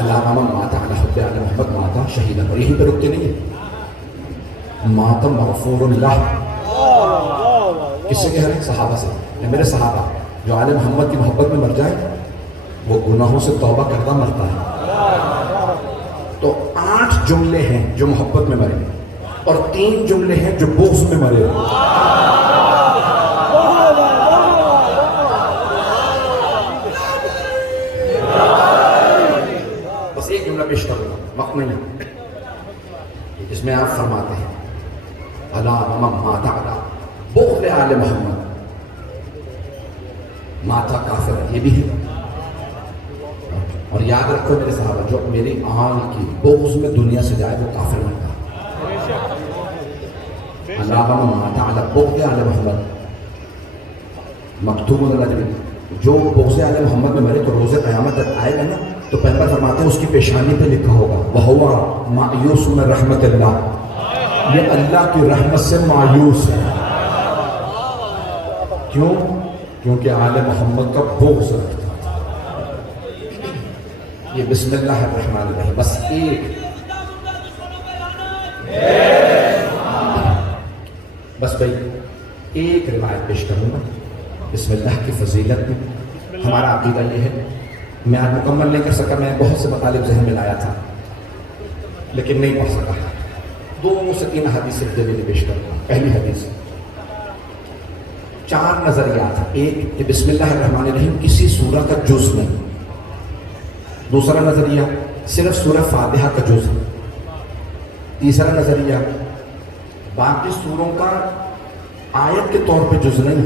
علامہ ماتا علی حب آل محمد ماتا شہیدہ. اور یہیں پہ رکتے نہیں ہیں. ماتا مغفور اللہ کس سے کہہ رہے ہیں؟ صحابہ سے. میرے صحابہ جو آل محمد کی محبت میں مر جائے وہ گناہوں سے توبہ کردہ مرتا ہے. تو 8 جملے ہیں جو محبت میں مرے اور 3 جملے ہیں جو بغض میں مرے. بس ایک جملہ پیش کروں گا، وقت نہیں. اس میں آپ فرماتے ہیں الا ومن مات علی بغض آل محمد ماتا کافر. یہ بھی ہے. اور یاد رکھو میرے صحابہ جو میری آل کی بغض میں دنیا سے جائے وہ کافر مرتا. اللہ ومن مات علی بغض آل محمد مکتوب اللہ جو بغض آل محمد میں مرے تو روز قیامت تک آئے گا نا تو پیغمبر فرماتے ہیں اس کی پیشانی پہ لکھا ہوگا وَهُوَ مَعْيُوسٌ مِّن رحمت اللہ. یہ اللہ کی رحمت سے مایوس ہے. کیوں؟ کیونکہ آل محمد کا بغض رکھتا تھا. یہ بسم اللہ الرحمن الرحیم. بس بس بھائی ایک روایت پیش کروں گا بسم اللہ کی فضیلت میں. ہمارا عقیدہ یہ ہے، میں آج مکمل نہیں کر سکا، میں بہت سے مطالب ذہن میں لایا تھا لیکن نہیں پڑھ سکا. 2 سے 3 حدیث دلیل پیش کروں گا. پہلی حدیث 4 نظریات. ایک کہ بسم اللہ الرحمن الرحیم کسی سورہ کا جز نہیں. دوسرا نظریہ صرف سورہ فاتحہ کا جز ہے. تیسرا نظریہ باقی سوروں کا آیت کے طور پہ جز نہیں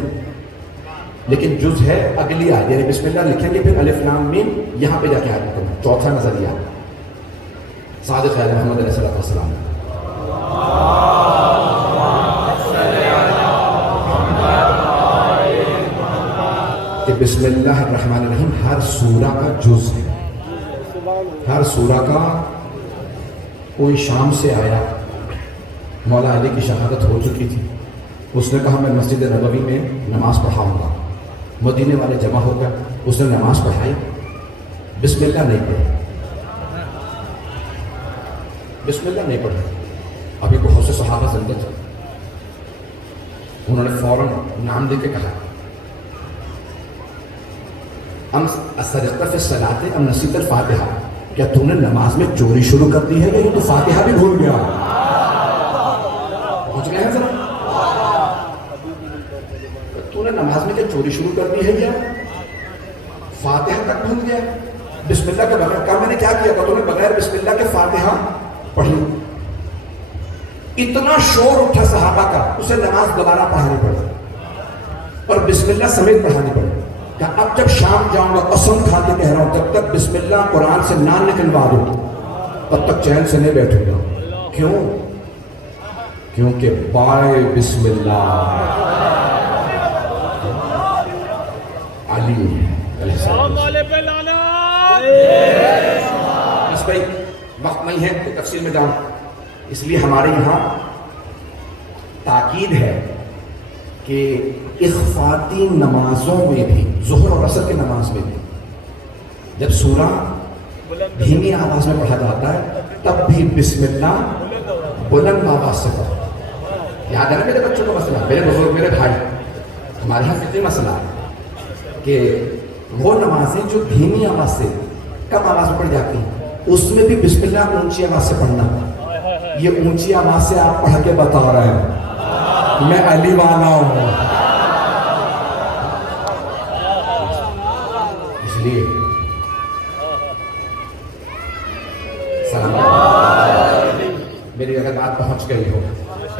لیکن جز ہے اگلی آیت، یعنی بسم اللہ لکھیں گے پھر الف لام میم یہاں پہ جا کے آیت کرنا. چوتھا نظریہ صادق محمد علیہ السلام. بسم اللہ الرحمن الرحیم ہر سورہ کا جز ہے. ہر سورہ کا کوئی شام سے آیا, مولا علی کی شہادت ہو چکی تھی, اس نے کہا میں مسجد نبوی میں نماز پڑھاؤں گا. مدینے والے جمع ہو کر اس نے نماز پڑھائی, بسم اللہ نہیں پڑھی, بسم اللہ نہیں پڑھی. ابھی بہت سے صحابہ زندہ تھے, انہوں نے فوراً نام دے کے کہا ام السرقۃ فی الصلاۃ ام نسیت الفاتحہ, کیا تو نے نماز میں چوری شروع کر دی ہے یا تو فاتحہ بھی بھول گیا؟ پہنچ گئے ہیں ذرا, تو نے نماز میں کیا چوری شروع کر دی ہے یا فاتحہ تک بھول گیا؟ بسم اللہ کے بغیر کہا میں نے کیا کیا تھا, تو نے بغیر بسم اللہ کے فاتحہ پڑھی. اتنا شور اٹھا صحابہ کا, اسے نماز دوبارہ پڑھانی پڑی اور بسم اللہ سمیت پڑھانی پڑی. کہ اب جب شام جاؤں گا قسم کھا کے کہہ رہا ہوں جب تک بسم اللہ قرآن سے نہ نکلوا دوں تب تک چین سے نہیں بیٹھوں گا. کیوں؟ کیونکہ بائے بسم اللہ علی علیہ السلام. اس بھائی وقت نہیں ہے تو تفصیل میں جاؤں, اس لیے ہمارے یہاں تاکید ہے کہ اخفاتی نمازوں میں بھی, ظہر اور عصر کی نماز میں بھی جب سورہ دھیمی آواز میں پڑھا جاتا ہے تب بھی بسم اللہ بلند آواز سے پڑھو. یاد ہے نا میرے بچوں کا مسئلہ, میرے بزرگ, میرے بھائی, ہمارے یہاں فطری مسئلہ ہے کہ وہ نمازیں جو دھیمی آواز سے کم آواز میں پڑھ جاتی ہیں اس میں بھی بسم اللہ اونچی آواز سے پڑھنا. یہ اونچی آواز سے آپ پڑھ کے بتا رہے ہیں میں علی والا ہوں. اس لیے میری اگر بات پہنچ گئی ہو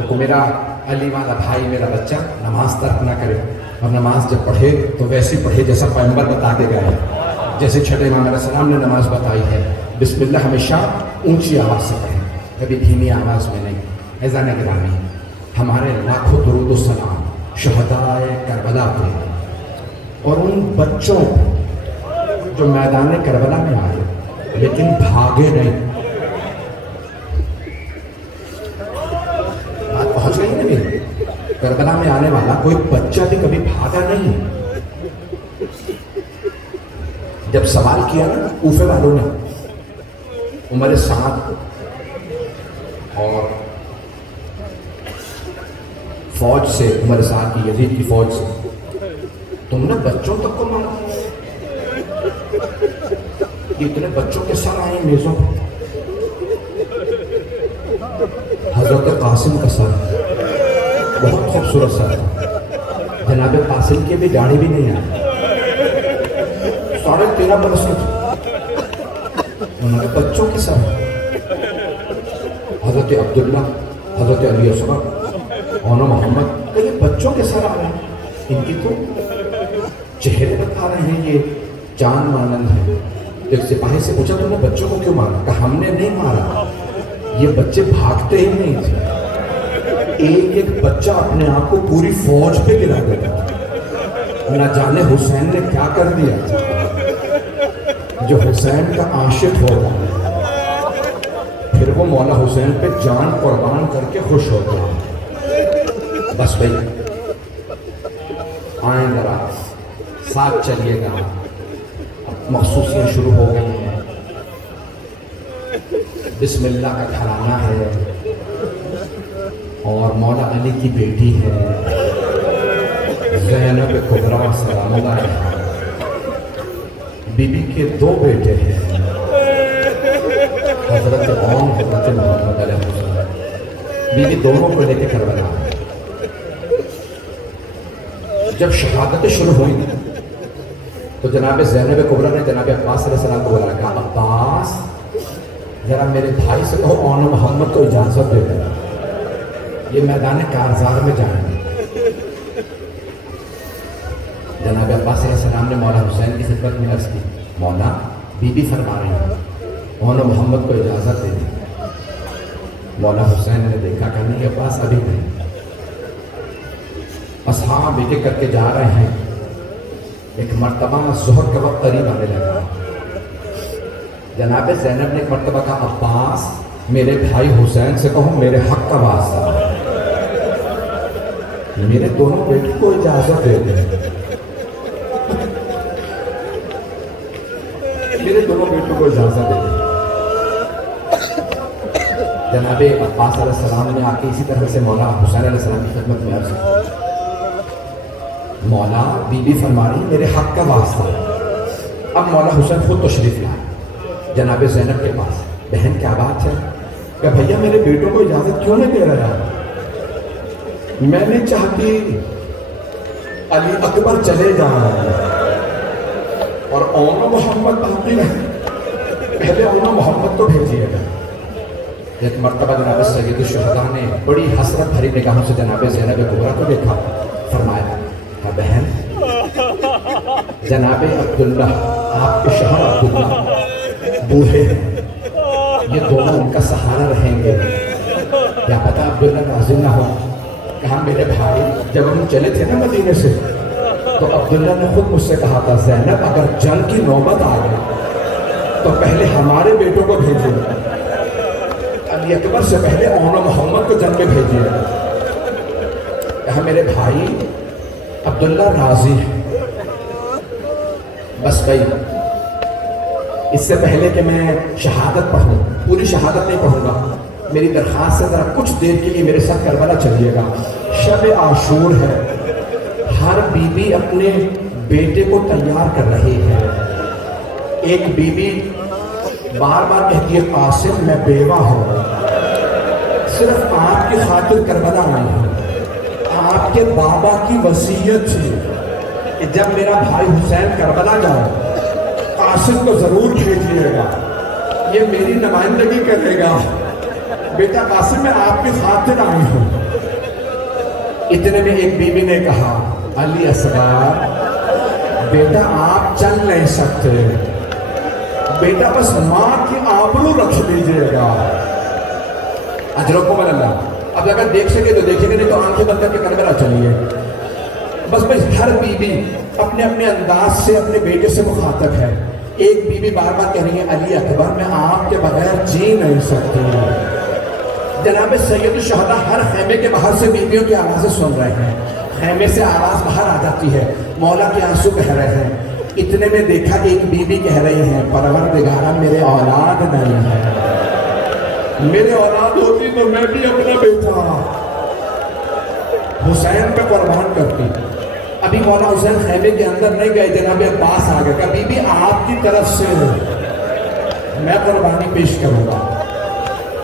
تو میرا علی والا بھائی, میرا بچہ نماز ترک نہ کرے, اور نماز جب پڑھے تو ویسی پڑھے جیسا پیغمبر بتا کے گئے, جیسے چھٹے امام علیہ السلام نے نماز بتائی ہے. بسم اللہ ہمیشہ اونچی آواز سے پڑھیں, کبھی دھیمی آواز میں نہیں. اذان گرامی, ہمارے لاکھوں درود و سلام شہدائے کربلا پہ اور ان بچوں جو میدان کربلا میں آئے لیکن بھاگے نہیں. بات پہنچ گئی نا میری, کربلا میں آنے والا کوئی بچہ بھی کبھی بھاگا نہیں. جب سوال کیا نا کوفے والوں نے عمر سعد اور فوج سے, عمر سعد کی یزید کی فوج سے, تم نے بچوں تک کو مارا, اتنے بچوں کے سر آئے میزوں پر. حضرت قاسم کا سر بہت خوبصورت سر تھا, جناب قاسم کی بھی داڑھی بھی نہیں آئی, 13.5 برس کے تھے. انہوں نے بچوں کے سر, حضرت عبداللہ, حضرت علی اصغر, اونا محمد, یہ بچوں کے سر آ رہے ہیں, ان کی تو چہرے بتا رہے ہیں یہ جان مانند ہے. ایک سپاہی سے پوچھا تم نے بچوں کو کیوں مارا؟ کہا ہم نے نہیں مارا, یہ بچے بھاگتے ہی نہیں تھے, ایک ایک بچہ اپنے آپ کو پوری فوج پہ گرا دیتا تھا. نہ جانے حسین نے کیا کر دیا جو حسین کا عاشق ہوگا پھر وہ مولا حسین پہ جان قربان کر کے خوش ہوتا ہے. بس بھائی آئیں ذرا ساتھ چلیے گا, محسوسیاں شروع ہو گئی ہیں. بسم اللہ کا گھرانہ ہے اور مولا علی کی بیٹی ہے زینب کبریٰ سلام اللہ علیہا. بی بی کے 2 بیٹے ہیں, حضرت عون, حضرت محمد علیہ السلام. بی بی دونوں کو لے کے کربلا. جب شہادتیں شروع ہوئی تو جناب زینب کبریٰ نے جناب عباس علیہ السلام کو بلایا, کہا عباس ذرا میرے بھائی سے کہو اون محمد کو اجازت دے دیں, یہ میدان کارزار میں جائیں گے. جناب عباس علیہ السلام نے مولا حسین کی خدمت میں عرض کی, مولا بی بی فرما رہی ہیں اون محمد کو اجازت دے دیں. مولا حسین نے دیکھا کہ نہیں عباس ابھی نہیں. اصحاب ایک ایک کر کے جا رہے ہیں, ایک مرتبہ ظہر کا وقت قریب آنے لگا، جناب زینب نے ایک مرتبہ کہا عباس میرے بھائی حسین سے کہو میرے حق کا واسطہ میرے دونوں بیٹے کو اجازت دے دیں، میرے دونوں بیٹوں کو اجازت دے دیں۔ جناب عباس علیہ السلام نے آ کے اسی طرح سے مولا حسین علیہ السلام کی خدمت میں عرض کی، مولا بی بی فرما رہی میرے حق کا واسطہ۔ اب مولا حسین خود تشریف لائے جناب زینب کے پاس، بہن کیا بات ہے؟ کہ بھیا میرے بیٹوں کو اجازت کیوں نہیں دے رہا؟ میں نہیں چاہتی علی اکبر چلے جائیں اور اونا محمد باقی رہے، پہلے اونا محمد کو بھیجیے گا۔ ایک مرتبہ جناب سید الشہداء نے بڑی حسرت بھری نگاہوں سے جناب زینب کبریٰ کو دیکھا، فرمایا کہ بہن جناب عبداللہ آپ کے شوہر عبداللہ بوڑھے ہیں، یہ دونوں ان کا سہارا رہیں گے، کیا پتا عبداللہ راضی نہ ہو۔ کہا میرے بھائی جب ہم چلے تھے نا مدینے سے تو عبداللہ نے خود مجھ سے کہا تھا زینب اگر جنگ کی نوبت آ گئی تو پہلے ہمارے بیٹوں کو بھیجیے، علی اکبر سے پہلے اونا محمد کو جنگ میں بھیجیے۔ کہا میرے بھائی عبداللہ راضی ہے، بس بھائی اس سے پہلے کہ میں شہادت پڑھوں، پوری شہادت نہیں پڑھوں گا، میری درخواست سے ذرا کچھ دیر کے لیے میرے ساتھ کربلا چلیے گا۔ شب عاشور ہے، ہر بی بی اپنے بیٹے کو تیار کر رہی ہے۔ ایک بی بی بار بار کہتی ہے قاسم میں بیوہ ہوں، صرف آپ کی خاطر کربلا آئی ہوں، آپ کے بابا کی وصیت تھی کہ جب میرا بھائی حسین کربلا جائے قاسم کو ضرور بھیجیے گا، یہ میری نمائندگی کرے گا، بیٹا قاسم میں آپ کی خاطر آئی ہوں۔ اتنے میں ایک بی بی نے کہا علی اصغر بیٹا آپ چل نہیں سکتے، بیٹا بس ماں کی آبرو رکھ لیجئے گا، اجرکم اللہ۔ اب اگر دیکھ سکے تو دیکھیں گے، نہیں تو آنکھیں بند کر کے کربلا چلیے۔ بس ہر بی بی اپنے اپنے انداز سے اپنے بیٹے سے مخاطب ہے۔ ایک بی بی بار بار کہہ رہی ہے علی اکبر میں آپ کے بغیر جی نہیں سکتی۔ جناب سید الشہداء ہر خیمے کے باہر سے بیویوں کی آوازیں سن رہے ہیں، خیمے سے آواز باہر آ جاتی ہے، مولا کے آنسو بہہ رہے ہیں۔ اتنے میں دیکھا ایک بی بی کہہ رہی ہے پروردگارا میرے اولاد نہیں ہے، میرے اولاد ہوتی تو میں بھی اپنا بیٹا حسین پہ قربان کرتی۔ ابھی مولا حسین خیمے کے اندر نہیں گئے، جناب عباس آ گئے کہ بی بی آپ کی طرف سے میں قربانی پیش کروں گا۔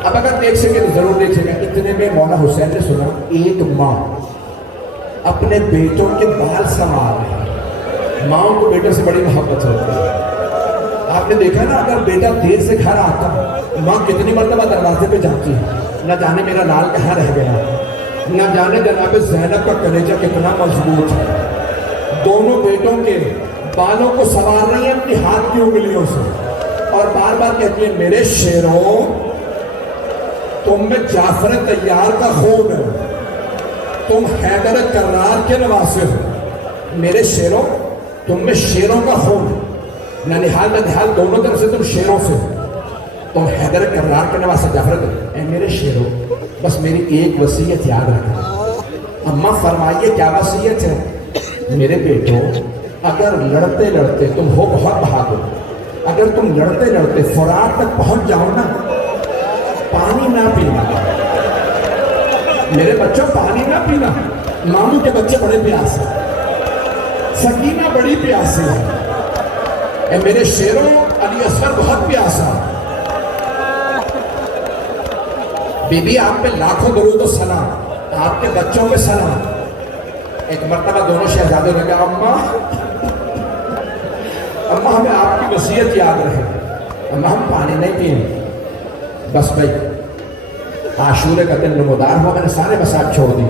اب اگر دیکھ سکے تو ضرور دیکھ سکے۔ اتنے میں مولا حسین نے سنا ایک ماں اپنے بیٹوں کے بال سنوار رہی ہے، ماں کو بیٹوں سے بڑی محبت ہوتی ہے۔ آپ نے دیکھا نا اگر بیٹا دیر سے گھر آتا ماں کتنی مرتبہ دروازے پہ جاتی ہے، نہ جانے میرا لال کہاں رہ گیا، نہ جانے جناب زینب کا کلیجہ کتنا مضبوط ہے۔ دونوں بیٹوں کے بالوں کو سنوار رہی ہیں اپنی ہاتھ کی انگلیوں سے، اور بار بار کہتی ہیں میرے شیروں تم میں جعفر طیار کا خون ہے، تم حیدر کرار کے نواسے ہو، میرے شیروں تم میں شیروں کا خون ہے، ننہال ننہال دونوں طرف سے تم شیروں سے ہو، تم حیدر کرار کے نواسے جعفر اے میرے شیروں بس میری ایک وصیت یاد رکھنا۔ اماں فرمائیے کیا وصیت ہے؟ میرے بیٹوں اگر لڑتے لڑتے تم ہو بہت بہادر، اگر تم لڑتے لڑتے فرات تک پہنچ جاؤ نا، پانی نہ پینا، میرے بچوں پانی نہ پینا، ماموں کے بچے بڑے پیاسے، سکینہ بڑی پیاسی ہے، اے میرے شیروں علی اصغر بہت پیاسا، بی بی آپ پہ لاکھوں درود و سلام، آپ کے بچوں پہ سلام۔ ایک مرتبہ دونوں شہزادے نے کہا اماں ہمیں آپ کی وصیت یاد رہے، اماں ہم پانی نہیں پیئیں۔ بس بھائی عاشورے کا دن نمودار ہوا، میں نے سارے مسائل چھوڑ دی،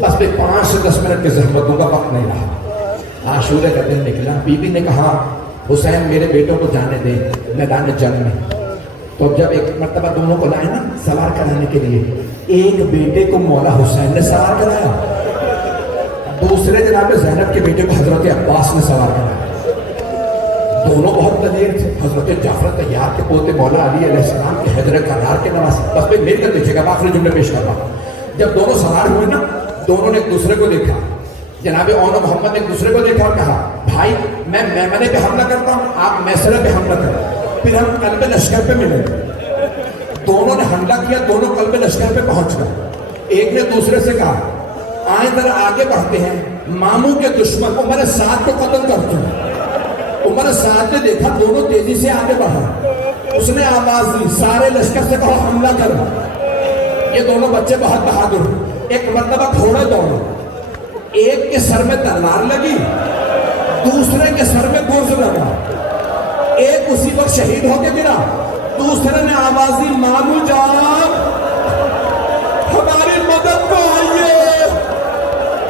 بس بھائی 5 سے 10 منٹ کی زحمتوں کا وقت نہیں رہا۔ عاشورے کا دن نکلا، بی بی نے کہا حسین میرے بیٹوں کو جانے دے میدان جنگ میں۔ تو جب ایک مرتبہ دونوں کو لائے نا سوار کرانے کے لیے، ایک بیٹے کو مولا حسین نے سوار کرایا، دوسرے جناب زینب کے بیٹے کو حضرت عباس نے سوار کرا. دونوں بہت دلیر تھے. حضرت جعفر طیار کے پوتے مولا علی علیہ السلام کے حیدر کرار کے نواسے. بس بھائی میرے کر دیکھیے گا, آخری جملے پیش کر رہا ہوں. جب دونوں سوار ہوئے نا, دونوں نے ایک دوسرے کو دیکھا. جناب اون و محمد نے ایک دوسرے کو دیکھا اور کہا بھائی میں میمنے پہ حملہ کرتا ہوں, آپ میسرے پہ حملہ کریں, پھر ہم قلب لشکر پہ ملیں. دونوں نے حملہ کیا, دونوں قلب لشکر پہ پہنچ گئے. ایک نے دوسرے سے کہا آئیں ذرا آگے بڑھتے ہیں, ماموں کے دشمن عمر سعد کو قتل کرتے ہیں. عمر سعد نے دیکھا دونوں تیزی سے آگے بڑھا, اس نے آواز دی سارے لشکر سے کہو حملہ کرو. یہ دونوں بچے بہت بہادر. ایک مرتبہ گھوڑے دوڑے, ایک کے سر میں تلوار لگی, دوسرے کے سر میں گرز لگا. ایک اسی وقت شہید ہو کے گرا. دوسرے نے آواز دی مامو جان ہماری مدد کو آئیے,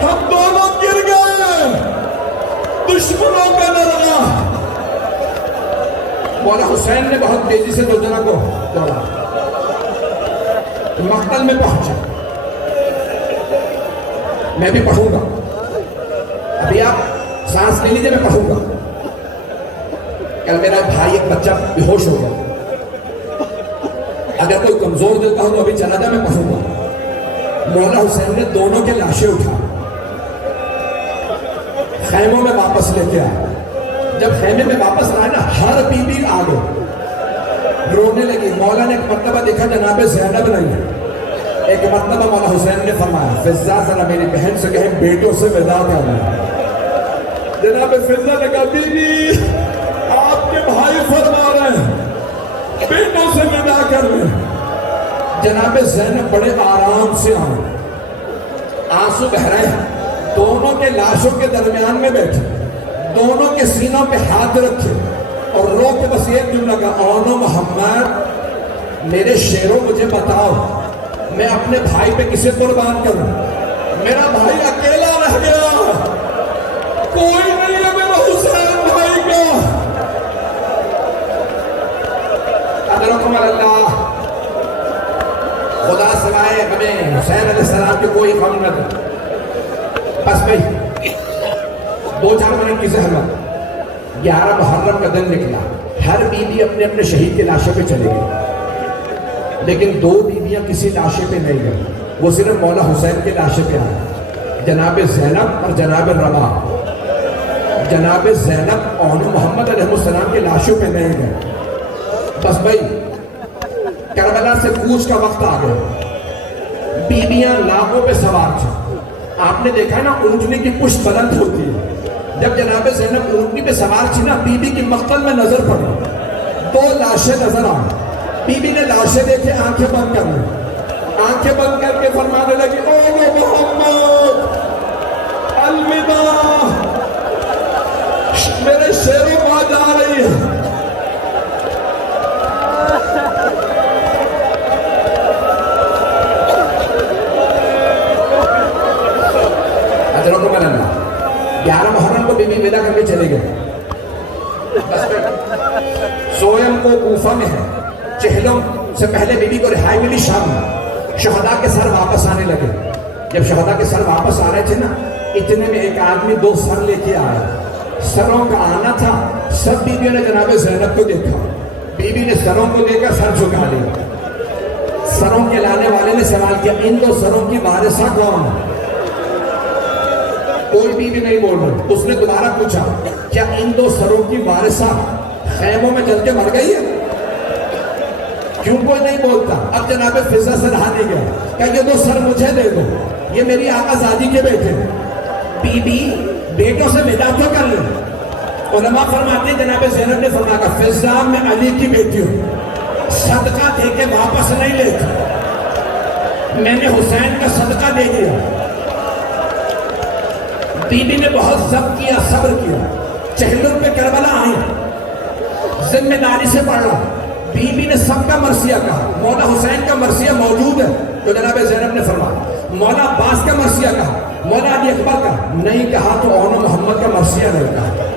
ہم دونوں گر گئے, دشمنوں کا لڑا. مولا حسین نے بہت تیزی سے دوجنا کو دوڑا, مقتل میں پہنچا. میں بھی پڑھوں گا, ابھی آپ سانس لے لیجیے, میں پڑھوں گا. کل میرا بھائی ایک بچہ بے ہوش ہو گیا. اگر کوئی کمزور دیتا ہوں تو ابھی چلا جائے, میں پڑھوں گا. مولا حسین نے دونوں کے لاشیں اٹھا خیموں میں واپس لے کے آئے. جب خیمے میں واپس آئے نا, ہر بی بی آ گئے, رونے لگی. مولا نے ایک مرتبہ دیکھا جناب زینب نہیں ہے. ایک مرتبہ مولا حسین نے فرمایا فضا ذرا میری بہن سے کہیں بیٹوں سے وداع کرنا. جناب فضا نے کہا بی بی آپ کے بھائی فرما رہے ہیں بیٹوں سے وداع کر لیں. جناب زینب بڑے آرام سے آئے, آنسو بہ رہے ہیں. دونوں کے لاشوں کے درمیان میں بیٹھے, دونوں کے سینوں پہ ہاتھ رکھے اور رو کے بس ایک جملہ کہا اون و محمد میرے شیروں مجھے بتاؤ میں اپنے بھائی پہ کسے قربان کروں. میرا بھائی اکیلا رہ گیا, کوئی نہیں ہے میرا حسین بھائی کا. ادرکم اللہ, خدا سوائے ہمیں حسین علیہ السلام کے کوئی غم نہ دے. بس بھائی 2-4 منٹ کی زحمت. 11 محرم کا دن نکلا, ہر بیوی اپنے اپنے شہید کے لاشے پہ چلے گئی, لیکن 2 بیویاں کسی لاشے پہ نہیں گئی. وہ صرف مولا حسین کے لاشے پہ آئے, جناب زینب اور جناب ربا. جناب زینب اون محمد علیہ السلام کے لاشوں پہ نہیں گئے. بس بھائی کربلا سے کوچ کا وقت آ گیا. بیویاں لاغوں پہ سوار تھیں. آپ نے دیکھا ہے نا اونٹنی کی پشت بلند ہوتی ہے. جب جناب زینب اونٹنی پہ سوار تھی نا, بی بی کی مقتل میں نظر پڑی, 2 لاشیں نظر آئیں. بی بی نے لاشیں دیکھے, آنکھیں بند کر لی. آنکھیں بند کر کے فرمانے لگی اون محمد الوداع, میرے شیروں کو جا رہی ہے. اجرکم اللہ. 11 محرم کو بی بی ودا کر کے چلے گئے. سویم کو کوفہ میں ہے, چہلم سے پہلے بی بی کو رہائی ملی شام میں. شہداء کے سر واپس آنے لگے. جب شہداء کے سر واپس آ رہے تھے نا, اتنے میں ایک آدمی 2 سر لے کے آیا. سروں کا آنا تھا. سب بیویوں نے جناب زینب کو دیکھا. بی بی نے سروں کو دیکھا, سر جھکا لیا. سروں کے لانے والے نے سوال کیا ان 2 سروں کی وارثہ کون؟ کوئی بیوی نہیں بول رہی. اس نے دوبارہ پوچھا کیا ان 2 سروں کی وارثہ خیموں میں جل کے مر گئی ہے؟ کیوں کوئی نہیں بولتا؟ اب جناب فضا سے رہا نہیں گیا کہ یہ 2 سر مجھے دے دو, یہ میری آقا زادی کے بیٹے. بی بی بیٹوں سے ودا تو کر لیں. علماء فرماتے ہیں جناب زینب نے فرمایا فضا میں علی کی بیٹی ہوں, صدقہ دے کے واپس نہیں لیتا, میں نے حسین کا صدقہ دے دیا. بی بی نے بہت ضبط کیا, صبر کیا. چہلم پہ کربلا آئی, ذمہ داری سے پڑھا. بی بی نے سب کا مرثیہ کہا. مولا حسین کا مرثیہ موجود ہے تو جناب زینب نے فرمایا. مولا عباس کا مرثیہ کہا, مولا علی اکبر کا نہیں کہا تو اون محمد کا مرثیہ نہیں کہا.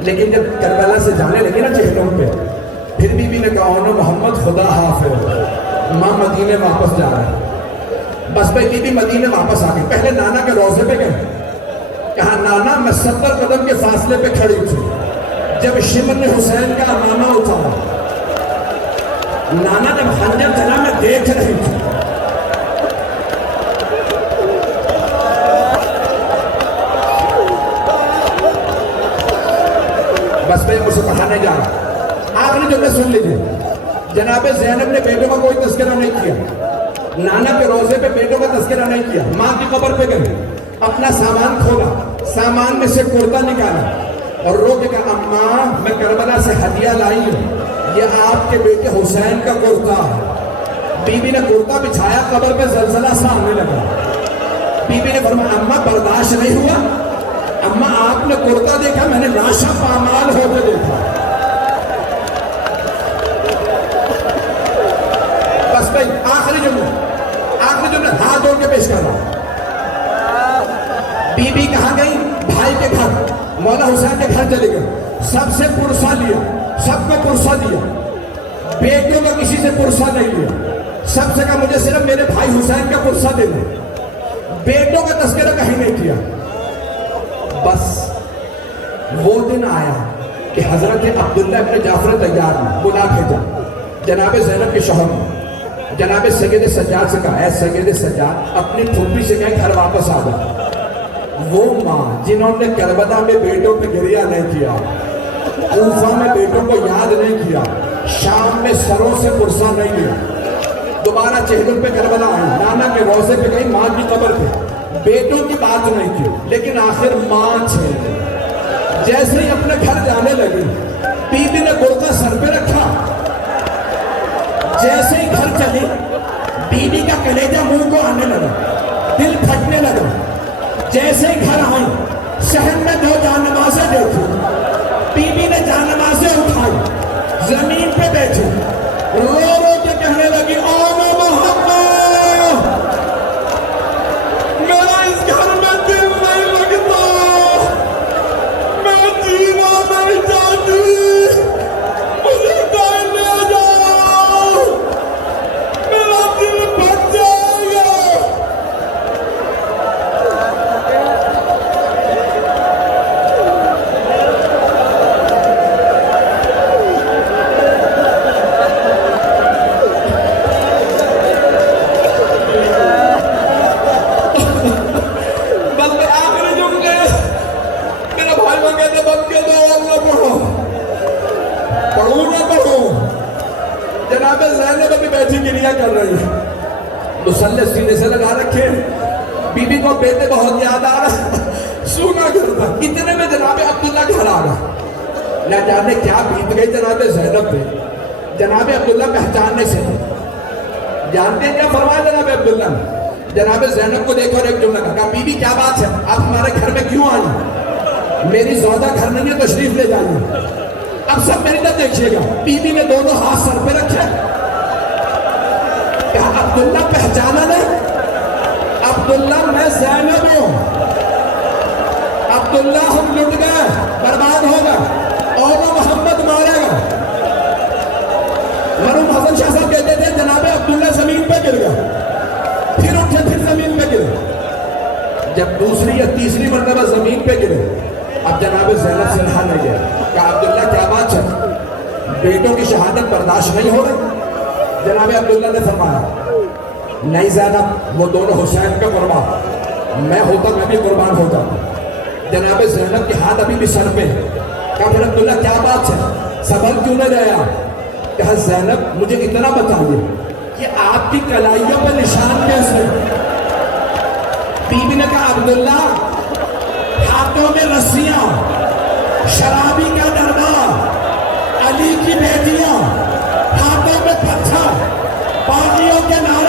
لیکن جب کربلا سے جانے لگے نا چہلم پہ, پھر بی بی نے کہا اون محمد خدا حافظ, ماں مدینے واپس جا رہا ہے. بس بھائی بی بی مدینے واپس آ گئی. پہلے نانا کے روضے پہ گئے, کہا نانا میں 70 قدم کے فاصلے پہ کھڑی تھی جب شمر نے حسین کا نانا اٹھایا. نانا جب خنجر چلا میں دیکھ رہی تھی. بس میں اسے پڑھانے جا رہا. آخری جملے سن لیجیے. جناب زینب نے بیٹوں کا کوئی تذکرہ نہیں کیا, نانا کے روزے پہ بیٹوں کا تذکرہ نہیں کیا. ماں کی قبر پہ گئی, اپنا سامان کھولا, سامان میں سے کرتا نکالا اور رو کے کہا اماں میں کربلا سے ہدیہ لائی ہوں, یہ آپ کے بیٹے حسین کا کرتا ہے. بی بی نے کرتا بچھایا, قبر پہ زلزلہ سا آنے لگا. بی بی نے فرمایا اماں برداشت نہیں ہوا, اماں آپ نے کرتا دیکھا, میں نے لاشا پامال ہوتے دیکھا. بس بھائی آخری جملے ہاتھ جوڑ کے پیش کر رہا. بی بی کہاں گئی؟ بھائی کے گھر, مولا حسین کے گھر چلے گئے. سب سے پرسہ لیا, سب کو پرسہ دیا, بیٹوں کا کسی سے پرسہ نہیں لیا. سب سے کہا مجھے صرف میرے بھائی حسین کا پرسہ دے دو, بیٹوں کا تذکرہ کہیں نہیں کیا. بس وہ دن آیا کہ حضرت عبداللہ ابن جعفر طیار نے بلا بھیجا جناب زینب کے شوہر نے. جناب سید سجاد سے کہا اے سید سجاد اپنی پھوپھی سے کہیں گھر واپس آ جا. وہ ماں جنہوں نے کربلا میں بیٹوں پہ گریہ نہیں کیا, کوفہ میں بیٹوں کو یاد نہیں کیا, شام میں سروں سے پرسہ نہیں لیا, دوبارہ چہلم پہ کربلا آئی, نانا کے روزے پہ گئی, ماں کی قبر پہ بیٹوں کی بات نہیں کی, لیکن آخر ماں چھے. جیسے ہی اپنے گھر جانے لگی, بی بی نے گرتا سر پہ رکھا. جیسے ہی گھر چلی, بی بی کا کلیجہ منہ کو آنے لگا, دل پھٹنے لگا. جیسے ہی گھر آئی, شہر میں 2 جانمازیں دیکھی. بی بی نے جانمازیں اٹھائی, زمین پہ بیٹھی, رو رو کے کہنے لگی او محمد میرا اس گھر میں دل نہیں لگتا, میں جینا نہیں چاہتی, مجھے ٹائم لے جاؤ, میرا دل پھٹ جائے گا. جناب زینب ابھی بیٹھی گریہ کر رہی ہے, مسلح سینے سے لگا رکھے, بی بی کو بیٹے بہت یاد آ رہا, سونا کرتا. اتنے میں جناب عبداللہ گھر آ رہا. نہ جانے کیا بیت گئی جناب زینب پہ, جناب عبداللہ پہچان نہیں سکے. جانتے ہیں کیا فرمایا جناب عبداللہ نے؟ جناب زینب کو دیکھو اور ایک جملہ کہا بی بی کیا بات ہے, آپ ہمارے گھر میں کیوں آئی؟ میری زودہ گھر نہیں ہے, تشریف لے جائیے. اب سب میری طرف دیکھیے گا. بی بی نے دونوں ہاتھ سر پہ رکھے, کہا عبداللہ پہچانا نہیں؟ عبداللہ میں زینب ہوں, عبداللہ ہم لٹ گئے, برباد ہو گئے, اور محمد مارے گا. مرحوم حسن شاہ صاحب کہتے تھے جناب عبداللہ زمین پہ گر گیا, پھر اٹھے, پھر زمین پہ گرے. جب دوسری یا تیسری مرتبہ زمین پہ گرے, اب جناب زینب سے رہا نہیں گیا. کہا عبداللہ کیا بات ہے, بیٹوں کی شہادت برداشت نہیں ہو رہی؟ جناب عبداللہ نے فرمایا نہیں زینب, وہ دونوں حسین کا قربان, میں ہوتا میں بھی قربان ہوتا. جناب زینب کے ہاتھ ابھی بھی سر پہ. کہا پھر عبداللہ کیا بات ہے, صبر کیوں نہ رہا؟ کہا زینب مجھے اتنا بتائیے کہ آپ کی کلائیوں پر نشان کیسے؟ بی بی نے کہا عبداللہ ہاتھوں میں رسیاں, شرابی کا دربار, علی کی بیٹیاں, ہاتھوں میں پتھر, باغیوں کے نام